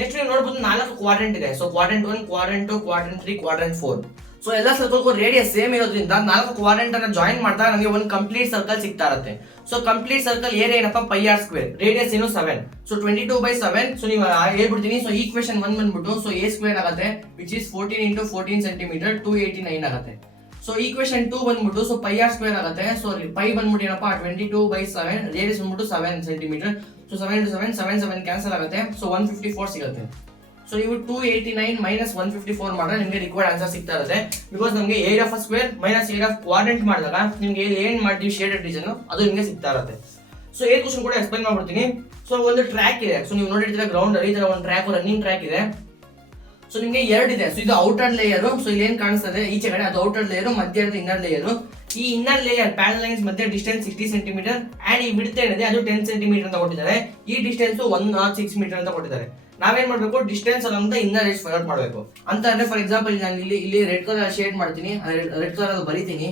ನೆಕ್ಸ್ಟ್ ನೀವು ನೋಡಬಹುದು 4 ಕ್ವಾಡ್ರೆಂಟ್ ಇದೆ. So quadrant 1 quadrant 2 quadrant 3 quadrant 4. So ಎಲ್ಲ ಸರ್ಕಲ್ಗೂ ರೇಡಿಯಸ್ ಸೇಮ್ ಇರೋದ್ರಿಂದ 4 ಕ್ವಾಡ್ರೆಂಟ್ ಅನ್ನ ಜಾಯಿನ್ ಮಾಡಿದಾಗ ನಮಗೆ ಒಂದು ಕಂಪ್ಲೀಟ್ ಸರ್ಕಲ್ ಸಿಗ್ತಾ ಇರುತ್ತೆ. ಸೊ ಕಂಪ್ಲೀಟ್ ಸರ್ಕಲ್ ಏರಿಯಾ ಏನಪ್ಪ ಪೈ ಆರ್ ಸ್ಕ್ವೇರ್, ರೇಡಿಯಸ್ ಏನು 7. ಸೊ 22/7. ಸೊ ನೀವು ಹೇಳ್ಬಿಡ್ತೀನಿ. ಸೊ ಈಕ್ವೇಶನ್ 1 ಬಂದ್ಬಿಟ್ಟು ಸೊ a ಸ್ಕ್ವೇರ್ ಆಗುತ್ತೆ ವಿಚ್ ಇಸ್ 14 into 14 ಸೆಂಟಿಮೀಟರ್ 289 ಆಗುತ್ತೆ. ಸೊ ಈಕ್ವೇಶನ್ 2 ಬಂದ್ಬಿಟ್ಟು ಸೊ ಪೈ ಆರ್ ಸ್ಕ್ವೇರ್ ಆಗುತ್ತೆ. ಸೊ ಪೈ ಬಂದ್ಬಿಟ್ಟು ಏನಪ್ಪ 22/7, ರೇಡಿಯಸ್ ಬಂದ್ಬಿಟ್ಟು 7 ಸೆಂಟಿಮೀಟರ್. ಸೊ 7 into 7 7 7 ಕ್ಯಾನ್ಸಲ್ ಆಗುತ್ತೆ. ಸೊ 154 ಸಿಗುತ್ತೆ. ಸೊ ನೀವು 289 ಮೈನಸ್ 154 ಮಾಡಿದ್ರೆ ನಿಮಗೆ ರಿಕ್ವೈರ್ಡ್ ಆನ್ಸರ್ ಸಿಗ್ತಾ ಇರುತ್ತೆ. ಬಿಕಾಸ್ ನಮಗೆ area of square minus area of quadrant ಮಾಡಿದಾಗ ನಿಮಗೆ ಏನ್ ಮಾಡ್ತೀವಿ ಶೇಡೆಡ್ ರೀಜನ್ ಅದು ನಿಮಗೆ ಸಿಗ್ತಾ ಇರುತ್ತೆ. ಸೊ ಏರ್ ಕ್ವಶನ್ ಕೂಡ ಎಕ್ಸ್ಪ್ಲೈನ್ ಮಾಡ್ಬಿಡ್ತೀನಿ. ಸೊ ಒಂದು ಟ್ರ್ಯಾಕ್ ಇದೆ. ಸೊ ನೀವು ನೋಡಿರ್ತೀರ ಗ್ರೌಂಡ್ ಅಲ್ಲಿ ಈ ತರ ಒಂದು ಟ್ರ್ಯಾಕ್ ರನ್ನಿಂಗ್ ಟ್ರ್ಯಾಕ್ ಇದೆ. ಸೊ ನಿಮಗೆ ಎರಡಿದೆ. ಸೊ ಇದು ಔಟರ್ ಲೇಯರ್. ಸೊ ಇಲ್ಲಿ ಏನ್ ಕಾಣಿಸ್ತದೆ ಈಚೆ ಕಡೆ ಅದು ಔಟರ್ ಲೇಯರ್, ಮಧ್ಯ ಇನ್ನರ್ ಲೇಯರ್. ಈ ಇನ್ನರ್ ಲೇಯರ್ ಪ್ಯಾರಲ್ ಲೈನ್ಸ್ ಮಧ್ಯೆ ಡಿಸ್ಟೆನ್ಸ್ 60 ಸೆಂಟಿಮೀಟರ್ ಅಂಡ್ ಈ ವಿಡ್ತ್ ಏನಿದೆ ಅದು 10 ಸೆಂಟಿಮೀಟರ್ ಅಂತ ಕೊಟ್ಟಿದ್ದಾರೆ. ಈ ಡಿಸ್ಟೆನ್ಸ್ 106 ಮೀಟರ್ ಅಂತ ಕೊಟ್ಟಿದ್ದಾರೆ. ನಾವೇನ್ ಮಾಡ್ಬೇಕು ಡಿಸ್ಟೆನ್ಸ್ ಅಂತ ಇನ್ನರ್ ಎಡ್ಜ್ ಫೈಂಡ್ ಔಟ್ ಮಾಡಬೇಕು ಅಂತ. ಅಂದ್ರೆ ಫಾರ್ ಎಕ್ಸಾಂಪಲ್ ನಾನು ಇಲ್ಲಿ ರೆಡ್ ಕಲರ್ ಶೇಡ್ ಮಾಡ್ತೀನಿ, ರೆಡ್ ಕಲರ್ ಅಲ್ಲಿ ಬರೀತೀನಿ.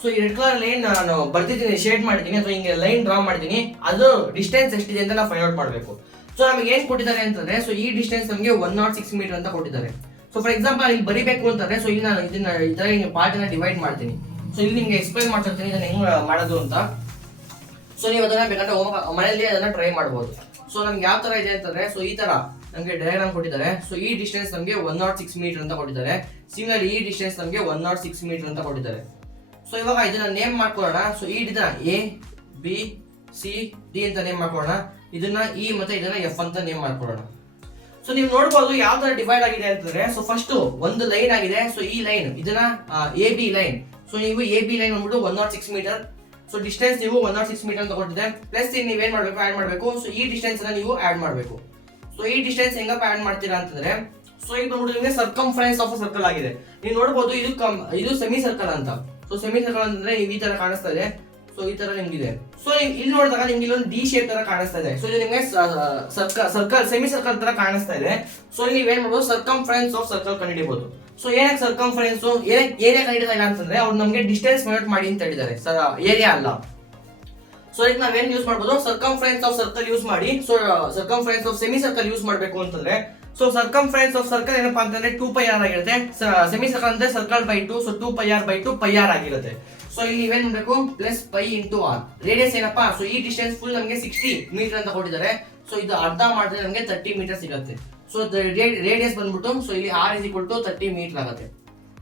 ಸೊ ಈ ರೆಡ್ ಕಲರ್ ಲೈನ್ ನಾನು ಬರ್ತಿದ್ದೀನಿ, ಶೇಡ್ ಮಾಡ್ತೀನಿ ಅಥವಾ ಹಿಂಗೆ ಲೈನ್ ಡ್ರಾ ಮಾಡ್ತೀನಿ. ಅದು ಡಿಸ್ಟೆನ್ಸ್ ಎಷ್ಟಿದೆ ಅಂತ ನಾವು ಫೈಂಡ್ ಔಟ್ ಮಾಡಬೇಕು. ಸೊ ನಮಗೆ ಏನ್ ಕೊಟ್ಟಿದ್ದಾರೆ ಅಂತಂದ್ರೆ ಸೊ ಈ ಡಿಸ್ಟೆನ್ಸ್ ನಮಗೆ 106 ಮೀಟರ್ ಅಂತ ಕೊಟ್ಟಿದ್ದಾರೆ. ಸೊ ಫಾರ್ ಎಕ್ಸಾಂಪಲ್ ಇಲ್ಲಿ ಬರಿಬೇಕು ಅಂತಂದ್ರೆ ಸೊ ಇಲ್ಲಿ ನಾನು ಇದನ್ನ ಈ ತರ ಪಾರ್ಟ್ ಅನ್ನ ಡಿವೈಡ್ ಮಾಡ್ತೀನಿ. ಸೊ ಇಲ್ಲಿ ನಿಮ್ಗೆ ಎಕ್ಸ್ಪ್ಲೈನ್ ಮಾಡ್ತಿರ್ತೀನಿ ಇದನ್ನ ಹೆಂಗ್ ಮಾಡೋದು ಅಂತ. ಸೊ ನೀವು ಅದನ್ನ ಬೇಕಾದ್ರೆ ಮನೆಯಲ್ಲಿ ಅದನ್ನ ಟ್ರೈ ಮಾಡಬಹುದು. ಸೊ ನಮ್ಗೆ ಯಾವ ತರ ಇದೆ ಅಂತಂದ್ರೆ ಸೊ ಈ ತರ ನಮಗೆ ಡಯಾಗ್ರಾಮ್ ಕೊಟ್ಟಿದ್ದಾರೆ. ಸೊ ಈ ಡಿಸ್ಟೆನ್ಸ್ ನಮಗೆ 106 ಮೀಟರ್ ಅಂತ ಕೊಟ್ಟಿದ್ದಾರೆ. ಸಿಮಿಲರ್ ಈ ಡಿಸ್ಟೆನ್ಸ್ ನಮಗೆ 106 ಮೀಟರ್ ಅಂತ ಕೊಟ್ಟಿದ್ದಾರೆ. ಸೊ ಇವಾಗ ಇದನ್ನ ನೇಮ್ ಮಾಡ್ಕೊಳ್ಳೋಣ. ಸೊ ಈ ಇದನ್ನ ಎ ಬಿ ಸಿ ಡಿ ಅಂತ ನೇಮ್ ಮಾಡ್ಕೊಳ್ಳೋಣ. ಇದನ್ನ ಇ ಮತ್ತೆ ಇದನ್ನ ಎಫ್ ಅಂತ ನೇಮ್ ಮಾಡ್ಕೊಳ್ಳೋಣ. ಸೊ ನೀವು ನೋಡಬಹುದು ಯಾವ ತರ ಡಿವೈಡ್ ಆಗಿದೆ ಅಂತಂದ್ರೆ ಸೊ ಫಸ್ಟ್ ಒಂದು ಲೈನ್ ಆಗಿದೆ. ಸೊ ಈ ಲೈನ್ ಇದನ್ನ ಎ ಬಿ ಲೈನ್. ಸೊ ನೀವು ಎ ಬಿ ಲೈನ್ ಬಂದ್ಬಿಟ್ಟು 106 ಮೀಟರ್. ಸೊ ಡಿಸ್ಟೆನ್ಸ್ ನೀವು 106 ಮೀಟರ್ ಅಂತ ಕೊಟ್ಟಿದೆ. ಪ್ಲಸ್ ನೀವೇನ್ ಮಾಡ್ಬೇಕು ಆಡ್ ಮಾಡಬೇಕು. ಸೊ ಈ ಡಿಸ್ಟೆನ್ಸ್ ಅನ್ನ ನೀವು ಆಡ್ ಮಾಡಬೇಕು. ಸೊ ಈ ಡಿಸ್ಟೆನ್ಸ್ ಹೆಂಗಪ್ಪ ಆಡ್ ಮಾಡ್ತೀರಾ ಅಂತಂದ್ರೆ ಸೊ ಈಗ ಬಂದ್ಬಿಟ್ಟು ನಿಮಗೆ ಸರ್ಕಂಫರೆನ್ಸ್ ಆಫ್ ಸರ್ಕಲ್ ಆಗಿದೆ. ನೀವು ನೋಡಬಹುದು ಇದು ಸೆಮಿ ಸರ್ಕಲ್ ಅಂತ. ಸೊ ಸೆಮಿ ಸರ್ಕಲ್ ಅಂತಂದ್ರೆ ಈ ತರ ಕಾಣಿಸ್ತಾ ಇದೆ. ಸೊ ಈ ತರ ನಿಮ್ಗಿದೆ. ಸೊ ಇಲ್ಲಿ ನೋಡಿದಾಗ ನಿಮ್ಗೆ ಇಲ್ಲೊಂದು ಡಿ ಶೇಪ್ ತರ ಕಾಣಿಸ್ತಾ ಇದೆ. ಸೊ ಇದು ನಿಮಗೆ ಸರ್ಕಲ್ ಸೆಮಿ ಸರ್ಕಲ್ ತರ ಕಾಣಿಸ್ತಾ ಇದೆ. ಸೊ ಇಲ್ಲಿ ನೀವೇನ್ ಮಾಡಬಹುದು ಸರ್ಕಂಫರೆನ್ಸ್ ಆಫ್ ಸರ್ಕಲ್ ಕಂಡುಹಿಡಿಯಬಹುದು. ಸೊ ಏನಕ್ಕೆ ಸರ್ಕಂಫರೆನ್ಸ್ ಏರಿಯಾ ಕಂಡುಹಿಡಿತಾ ಇಲ್ಲ ಅಂತಂದ್ರೆ ಅವ್ರು ನಮಗೆ ಡಿಸ್ಟೆನ್ಸ್ ಮೆಜರ್ ಮಾಡಿ ಅಂತ ಹೇಳಿದ್ದಾರೆ, ಏರಿಯಾ ಅಲ್ಲ. ಸೊ ಈಗ ನಾವೇನ್ ಯೂಸ್ ಮಾಡಬಹುದು ಸರ್ಕಂಫರೆನ್ಸ್ ಆಫ್ ಸರ್ಕಲ್ ಯೂಸ್ ಮಾಡಿ. So circumference of semi circle use ಮಾಡಬೇಕು ಅಂತಂದ್ರೆ ಸೊ ಸರ್ಕಂಫರೆನ್ಸ್ ಆಫ್ ಸರ್ಕಲ್ ಏನಪ್ಪಾ ಅಂತಂದ್ರೆ 2πr ಆಗಿರುತ್ತೆ. ಸೆಮಿ ಸರ್ಕಲ್ ಅಂದ್ರೆ circle by 2. So 2πr/2 πr ಆಗಿರುತ್ತೆ. ಸೊ ಇಲ್ಲಿ ನೀವೇನ್ ಮಾಡಬೇಕು plus pi into r. Radius ಏನಪ್ಪಾ ಸೊ ಈ ಡಿಸ್ಟೆನ್ಸ್ ಫುಲ್ ನಮಗೆ 60 ಮೀಟರ್ ಅಂತ ಕೊಟ್ಟಿದ್ದಾರೆ. ಸೊ ಇದು ಅರ್ಧ ಮಾಡಿದ್ರೆ ನಮಗೆ 30 ಮೀಟರ್ ಸಿಗುತ್ತೆ. ಸೊ ರೇಡಿಯಸ್ ಬಂದ್ಬಿಟ್ಟು ಸೊ ಇಲ್ಲಿ r is equal to 30 metre ಆಗುತ್ತೆ.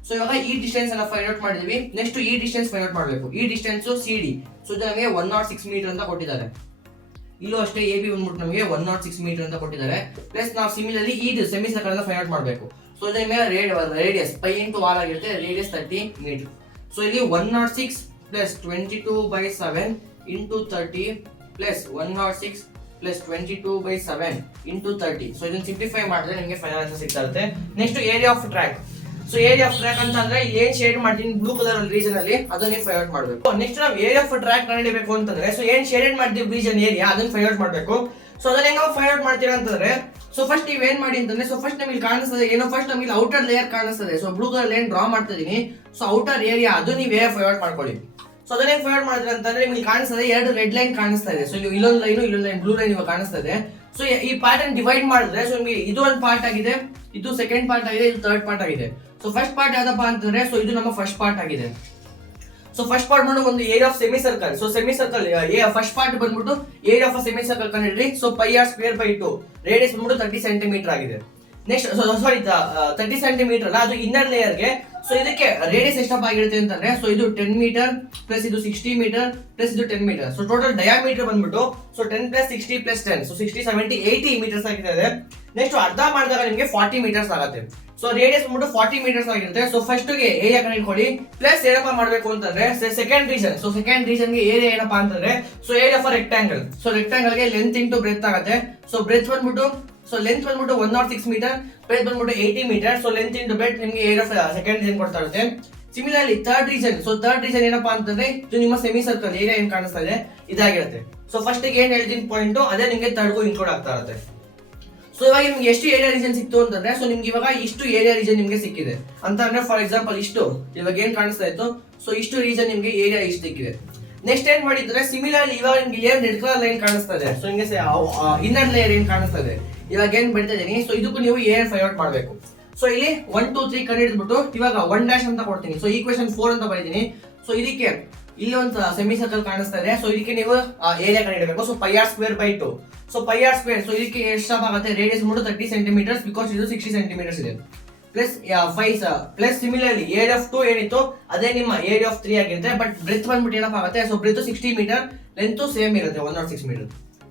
ಸೊ ಇವಾಗ ಈ ಡಿಸ್ಟೆನ್ಸ್ ಅನ್ನ ಫೈಂಡ್ ಔಟ್ ಮಾಡಿದ್ವಿ. ನೆಕ್ಸ್ಟ್ ಈ ಡಿಸ್ಟೆನ್ಸ್ ಫೈಂಡ್ ಔಟ್ ಮಾಡಬೇಕು. ಈ ಡಿಸ್ಟೆನ್ಸ್ ಸಿ ಡಿ. ಸೊ ಇದು ನಮಗೆ 106 ಮೀಟರ್ ಅಂತ ಕೊಟ್ಟಿದ್ದಾರೆ. ಇಲ್ಲೂ ಅಷ್ಟೇ ಎ ಬಿ ಬಂದ್ಬಿಟ್ಟು ನಮಗೆ 106 ಮೀಟರ್ ಅಂತ ಕೊಟ್ಟಿದ್ದಾರೆ. ಪ್ಲಸ್ ನಾವು ಸಿಮಿಲರ್ಲಿ ಈ ಸೆಮಿ ಸರ್ಕಲ್ ಅನ್ನ ಫೈಂಡ್ ಔಟ್ ಮಾಡಬೇಕು. ಸೊ ಇದರ ಮೇಲೆ ರೇಡಿಯಸ್ ಪೈ ಇಂಟು ಆರ್ ಆಗಿರುತ್ತೆ. Radius 30 metre. ಸೊ ಇಲ್ಲಿ 106 plus 22/7 into 30 plus 106 plus 22/7 into 30. So ಇದನ್ನ ಸಿಂಪ್ಲಿಫೈ ಮಾಡಿದ್ರೆ ನಿಮಗೆ ಫೈನಲ್ ಆನ್ಸರ್ ಸಿಗ್ತಾ ಇರುತ್ತೆ. Next area of track. So area of track ಅಂತ ಅಂದ್ರೆ ಏನ್ ಶೇಡ್ ಮಾಡ್ತೀನಿ ಬ್ಲೂ ಕಲರ್ ರೀಜನ್ ಅಲ್ಲಿ ಅದನ್ನ ನೀವು ಫೈಂಡ್ ಔಟ್ ಮಾಡಬೇಕು. ನೆಕ್ಸ್ಟ್ ನಾವು ಏರಿಯಾ ಆಫ್ ಟ್ರ್ಯಾಕ್ ಕಂಡುಹಿಡಿಯಬೇಕು ಅಂತಂದ್ರೆ ಸೊ ಏನ್ ಶೇಡೆಡ್ ಮಾಡ್ತೀವಿ ರೀಜನ್ ಏರಿಯಾ ಅದನ್ನ ಫೈಂಡ್ ಔಟ್ ಮಾಡಬೇಕು. ಸೊ ಅದನ್ನ ಹೆಂಗ ಫೈಂಡ್ ಔಟ್ ಮಾಡ್ತೀರಾ ಅಂತಂದ್ರೆ ಸೊ ಫಸ್ಟ್ ನೀವು ಏನ್ ಮಾಡಿ ಅಂತಂದ್ರೆ ಸೊ ಫಸ್ಟ್ ನಮಗೆ ಕಾಣಿಸ್ತದೆ ಏನೋ ಫಸ್ಟ್ ನಮಗೆ ಔಟರ್ ಲೇಯರ್ ಕಾಣಿಸ್ತದೆ. So blue colour line draw ಮಾಡ್ತಾ ಇದೀನಿ. ಸೊ ಔಟರ್ ಏರಿಯಾ ಅದು ನೀವೇ ಫೈಂಡ್ ಔಟ್ ಮಾಡ್ಕೊಳ್ಳಿ. ಸೊ ಅದನ್ನೇ ಫೈಂಡ್ ಔಟ್ ಮಾಡಿದ್ರೆ ಅಂತಂದ್ರೆ ನಿಮಗೆ ಕಾಣಿಸ್ತದೆ ಎರಡು ರೆಡ್ ಲೈನ್ ಕಾಣಿಸ್ತಾ ಇದೆ. ಸೊ ಇಲ್ಲೊಂದು ಲೈನ್ ಬ್ಲೂ ಲೈನ್ ಇವಾಗ ಕಾಣಿಸ್ತಾ ಇದೆ. ಸೊ ಈ ಪಾರ್ಟ್ ಅನ್ನು ಡಿವೈಡ್ ಮಾಡಿದ್ರೆ ಸೊ ನಿಮಗೆ ಇದು ಒಂದು ಪಾರ್ಟ್ ಆಗಿದೆ, ಇದು ಸೆಕೆಂಡ್ ಪಾರ್ಟ್ ಆಗಿದೆ, ಇದು ಥರ್ಡ್ ಪಾರ್ಟ್ ಆಗಿದೆ. ಸೊ ಫಸ್ಟ್ ಪಾರ್ಟ್ ಯಾವ್ದಪ್ಪ ಅಂತಂದ್ರೆ ಸೊ ಇದು ನಮ್ಮ ಫಸ್ಟ್ ಪಾರ್ಟ್ ಆಗಿದೆ. ಸೊ ಫಸ್ಟ್ ಪಾರ್ಟ್ ಬಂದು ಒಂದು area of semi circle. So semicircle first part ಬಂದ್ಬಿಟ್ಟು ಏರಿಯಾ ಆಫ್ ಸೆಮಿ ಸರ್ಕಲ್ ಕಂಡಿಡ್ರಿ. ಸೊ πr²/2 ರೇಡಿಯಸ್ ಬಂದ್ಬಿಟ್ಟು 30 ಸೆಂಟಿಮೀಟರ್ ಆಗಿದೆ. ನೆಕ್ಸ್ಟ್ ಸಾರಿ 30 ಸೆಂಟಿಮೀಟರ್ ಅಲ್ಲ, ಅದು ಇನ್ನರ್ ಲೇಯರ್ಗೆ. ಸೊ ಇದಕ್ಕೆ ರೇಡಿಯಸ್ ಎಷ್ಟಪ್ಪ ಆಗಿರುತ್ತೆ ಅಂತಂದ್ರೆ ಸೊ ಇದು 10 ಮೀಟರ್ ಪ್ಲಸ್ ಇದು 60 ಮೀಟರ್ ಪ್ಲಸ್ ಇದು 10 ಮೀಟರ್. ಸೊ ಟೋಟಲ್ ಡಯಾಮೀಟರ್ ಬಂದ್ಬಿಟ್ಟು so 10 plus 60 plus 10 so 60 70 80 metres ಆಗಿದೆ. ನೆಕ್ಸ್ಟ್ ಅರ್ಧ ಮಾಡಿದಾಗ ನಿಮಗೆ 40 ಮೀಟರ್ಸ್ ಆಗುತ್ತೆ. ಸೊ ರೇಡಿಯಸ್ ಬಂದ್ಬಿಟ್ಟು 40 ಮೀಟರ್ಸ್ ಆಗಿರುತ್ತೆ. ಸೊ ಫಸ್ಟ್ ಗೆ ಏರಿಯಾ ಕಂಡುಹಿಡ್ಕೊಳ್ಳಿ. ಪ್ಲಸ್ ಏನಪ್ಪಾ ಮಾಡಬೇಕು ಅಂತಂದ್ರೆ second region. So second region ಗೆ ಏರಿಯಾ ಏನಪ್ಪಾ ಅಂತಂದ್ರೆ so area for rectangle. So rectangle ಗೆ ಲೆಂತ್ ಇಂಟು ಬ್ರೆತ್ ಆಗುತ್ತೆ. ಸೊ ಬ್ರೆತ್ ಬಂದ್ಬಿಟ್ಟು ಸೊ ಲೆಂತ್ ಬಂದ್ಬಿಟ್ಟು 106 ಮೀಟರ್, ಬ್ರೆತ್ ಬಂದ್ಬಿಟ್ಟು 80 metre. So length into breadth ನಿಮಗೆ ಏರಿಯಾ ಸೆಕೆಂಡ್ ರೀಜನ್ ಕೊಡ್ತಾ ಇರುತ್ತೆ. Similarly third region, so third region ಏನಪ್ಪಾ ಅಂತಂದ್ರೆ ಇದು ನಿಮ್ಮ ಸೆಮಿ ಸರ್ಕಲ್ ಏರಿಯಾ ಏನ್ ಕಾಣಿಸ್ತಾ ಇದೆ ಇದಾಗಿರುತ್ತೆ. ಸೊ ಫಸ್ಟ್ ಏನ್ ಹೇಳ್ತೀನಿ ಪಾಯಿಂಟ್ ಅದೇ ನಿಮ್ಗೆ ಥರ್ಡ್ಗೂ ಇನ್ಕ್ಲೂಡ್ ಆಗ್ತಾ ಇರುತ್ತೆ. ಸೊ ಇವಾಗ ನಿಮ್ಗೆ ಎಷ್ಟು ಏರಿಯಾ ರೀಜನ್ ಸಿಕ್ತು ಅಂತಂದ್ರೆ, ಸೊ ನಿಮ್ಗೆ ಇವಾಗ ಇಷ್ಟು ಏರಿಯಾ ರೀಜನ್ ನಿಮ್ಗೆ ಸಿಕ್ಕಿದೆ ಅಂತ ಅಂದ್ರೆ, ಫಾರ್ ಎಕ್ಸಾಂಪಲ್ ಇಷ್ಟು ಇವಾಗ ಏನ್ ಕಾಣಿಸ್ತಾ ಇತ್ತು, ಸೊ ಇಷ್ಟು ರೀಜನ್ ನಿಮ್ಗೆ ಏರಿಯಾ ಇಷ್ಟು ಸಿಕ್ಕಿದೆ. ನೆಕ್ಸ್ಟ್ ಏನ್ ಮಾಡಿದ್ರೆ ಸಿಮಿಲರ್ಲಿ ಇವಾಗ ನಿಮ್ಗೆ ಏನ್ ರೆಡ್ ಕಲರ್ ಲೈನ್ ಕಾಣಿಸ್ತಾ ಇದೆ, ಸೊ ನಿಮ್ಗೆ ಇನ್ನರ್ ಲೇಯರ್ ಏನ್ ಕಾಣಿಸ್ತಾ ಇದೆ ಇವಾಗ ಏನ್ ಬರಿತಾ ಇದೀನಿ. ಸೊ ಇದಕ್ಕೂ ನೀವು ಏನ್ ಫೈಂಡ್ ಔಟ್ ಮಾಡ್ಬೇಕು. ಸೊ ಇಲ್ಲಿ 1 2 3 ಕಂಡು ಹಿಡಿದ್ಬಿಟ್ಟು ಇವಾಗ 1' ಅಂತ ಕೊಡ್ತೀನಿ. ಸೊ ಈಕ್ವೇಶನ್ 4 ಅಂತ ಬರೀತೀನಿ. ಸೊ ಇದಕ್ಕೆ ಇಲ್ಲಿ ಒಂದು ಸೆಮಿ ಸರ್ಕಲ್ ಕಾಣಿಸ್ತಾ ಇದೆ. ಸೊ ಇದಕ್ಕೆ ನೀವು ಏರಿಯಾ ಕಂಡು ಹಿಡಬೇಕು. So πr²/2. So πr². So ಇದಕ್ಕೆ ಎಷ್ಟು ಆಗುತ್ತೆ, ರೇಡಿಯಸ್ 30 ಸೆಂಟಿಮೀಟರ್ಸ್, ಬಿಕಾಸ್ ಇದು 60 ಸೆಂಟಿಮೀಟರ್ಸ್ ಇದೆ. Plus 5 plus similarly area of 2 ಏನಿತ್ತು ಅದೇ ನಿಮ್ಮ ಏರಿಯಾ ಆಫ್ 3 ಆಗಿರುತ್ತೆ. ಬಟ್ ಬ್ರೆತ್ ಬಂದ್ಬಿಟ್ಟು ಏನಪ್ಪ ಆಗುತ್ತೆ, so breadth 60 metre, length same ಇರುತ್ತೆ 106 ಮೀಟರ್.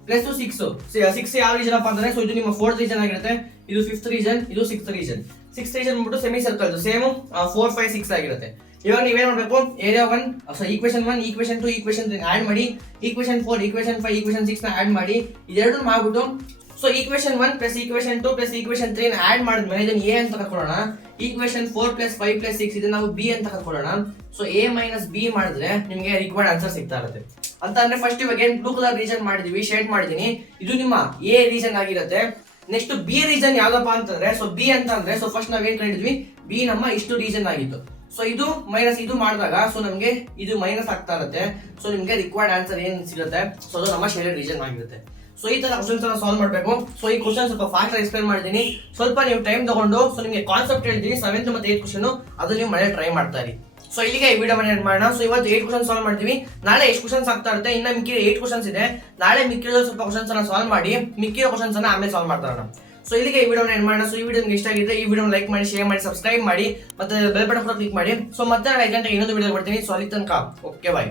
ಪ್ಲಸ್ 6 ಯಾವ ರೀಜನ್ ಅಪ್ಪ ಅಂದ್ರೆ, ಸೊ ಇದು ನಿಮ್ಮ 4th ರೀಜನ್ ಆಗಿರುತ್ತೆ, ಇದು 5th ರೀಜನ್, ಇದು 6th ರೀಜನ್. 6th ರೀಜನ್ ಬಿಟ್ಟು ಸೆಮಿ ಸರ್ಕಲ್ ಸೇಮ್ 4 5 6 ಆಗಿರುತ್ತೆ. ಇವಾಗ ನೀವೇನ್ ಮಾಡ್ಬೇಕು, area 1, so equation 1, equation 2, equation 3 add ಮಾಡಿ, ಈಕ್ವೇಶನ್ 4, ಈಕ್ವೇಶನ್ 5, ಈಕ್ವೇಶನ್ 6 ನ ಆಡ್ ಮಾಡಿ, ಇದೆರಡನ್ನು ಮಾಡ್ಬಿಟ್ಟು so equation 1 plus equation 2 plus equation 3 ನ ಆಡ್ ಮಾಡಿದ್ಮೇಲೆ ಇದನ್ನ ಎ ಅಂತ ಕರ್ಕೊಳ್ಳೋಣ. ಈಕ್ವೇಶನ್ 4 ಪ್ಲಸ್ 5 ಪ್ಲಸ್ 6 ಇದನ್ನ ನಾವು ಬಿ ಅಂತ ಕರ್ಕೊಳ್ಳೋಣ. ಸೊ ಎ ಮೈನಸ್ ಬಿ ಮಾಡಿದ್ರೆ ನಿಮಗೆ ರಿಕ್ವೈರ್ಡ್ ಆನ್ಸರ್ ಸಿಗ್ತಾ ಇರುತ್ತೆ. ಅಂತ ಅಂದ್ರೆ ಫಸ್ಟ್ ಇವಾಗ ಏನ್ ಬ್ಲೂ ಕಲರ್ ರೀಜನ್ ಮಾಡಿದೀವಿ, ಶೇಡ್ ಮಾಡಿದೀನಿ, ಇದು ನಿಮ್ಮ ಎ ರೀಜನ್ ಆಗಿರುತ್ತೆ. ನೆಕ್ಸ್ಟ್ ಬಿ ರೀಜನ್ ಯಾವ್ದಪ್ಪ ಅಂತಂದ್ರೆ, ಸೊ ಬಿ ಅಂತ ಅಂದ್ರೆ, ಸೊ ಫಸ್ಟ್ ನಾವೇನ್ ಕಂಡಿದ್ವಿ, ಬಿ ನಮ್ಮ ಇಷ್ಟು ರೀಜನ್ ಆಗಿತ್ತು. ಸೊ ಇದು ಮೈನಸ್ ಇದು ಮಾಡಿದಾಗ ಸೊ ನಮ್ಗೆ ಇದು ಮೈನಸ್ ಆಗ್ತಾ ಇರುತ್ತೆ. ಸೊ ನಿಮ್ಗೆ ರಿಕ್ವೈರ್ಡ್ ಆನ್ಸರ್ ಏನ್ ಸಿಗುತ್ತೆ, ಸೊ ಅದು ನಮ್ಮ ಶೇಡೆಡ್ ರೀಜನ್ ಆಗಿರುತ್ತೆ. ಸೊ ಈ ತರ ಕ್ವಶನ್ಸ್ ಅನ್ನ ಸಾಲ್ವ್ ಮಾಡಬೇಕು. ಸೊ ಈ ಕ್ವಶನ್ ಸ್ವಲ್ಪ ಫಾಸ್ಟ್ ಆಗಿ ಎಕ್ಸ್ಪ್ಲೇನ್ ಮಾಡಿದೀನಿ, ಸ್ವಲ್ಪ ನೀವು ಟೈಮ್ ತಗೊಂಡು ಸೊ ನಿಮಗೆ ಕಾನ್ಸೆಪ್ಟ್ ಹೇಳ್ತೀನಿ 7th ಮತ್ತೆ 8th ಕ್ವಶನ್ ಅದು ನೀವು ಮನೆ ಟ್ರೈ ಮಾಡ್ತಾ ಇರಿ. ಸೊ ಇಲ್ಲಿಗೆ ಈ ವಿಡಿಯೋ ಮನೆ ಮಾಡೋಣ. ಸೊ ಇವತ್ತು 8 ಕ್ವಶನ್ ಸಾಲ್ವ್ ಮಾಡ್ತೀವಿ, ನಾಳೆ ಎಷ್ಟು ಕ್ವಶನ್ಸ್ ಆಗ್ತಾ ಇರುತ್ತೆ, ಇನ್ನ ಮಿಕ್ಕಿರೋ 8 ಕ್ವಶನ್ಸ್ ಇದೆ, ನಾಳೆ ಮಿಕ್ಕಿರೋ ಸ್ವಲ್ಪ ಕ್ವಶನ್ಸ್ ಅನ್ನ ಸಾಲ್ವ್ ಮಾಡಿ ಮಿಕ್ಕಿರೋ ಕ್ವಶನ್ಸ್ ಅನ್ನ ಆಮೇಲೆ ಸಾಲ್ವ್ ಮಾಡ್ತಾ ಇರೋಣ. ಸೊ ಇಲ್ಲಿಗೆ ಈ ವಿಡಿಯೋನ ಎಂಡ್ ಮಾಡೋಣ. ಸೊ ಈ ವಿಡಿಯೋ ನಿಮಗೆ ಇಷ್ಟ ಆಗಿದ್ರೆ ಈ ವಿಡಿಯೋ ಲೈಕ್ ಮಾಡಿ, ಶೇರ್ ಮಾಡಿ, ಸಬ್ಸ್ಕ್ರೈಬ್ ಮಾಡಿ, ಮತ್ತೆ ಬೆಲ್ ಬಟನ್ ಕೂಡ ಕ್ಲಿಕ್ ಮಾಡಿ. ಸೊ ಮತ್ತೆ 5 ಗಂಟೆಗೆ ಇನ್ನೊಂದು ವಿಡಿಯೋ ಬರ್ತೀನಿ. ಸೊ ಅಲ್ಲಿ ತನಕ ಓಕೆ ಬಾಯ್.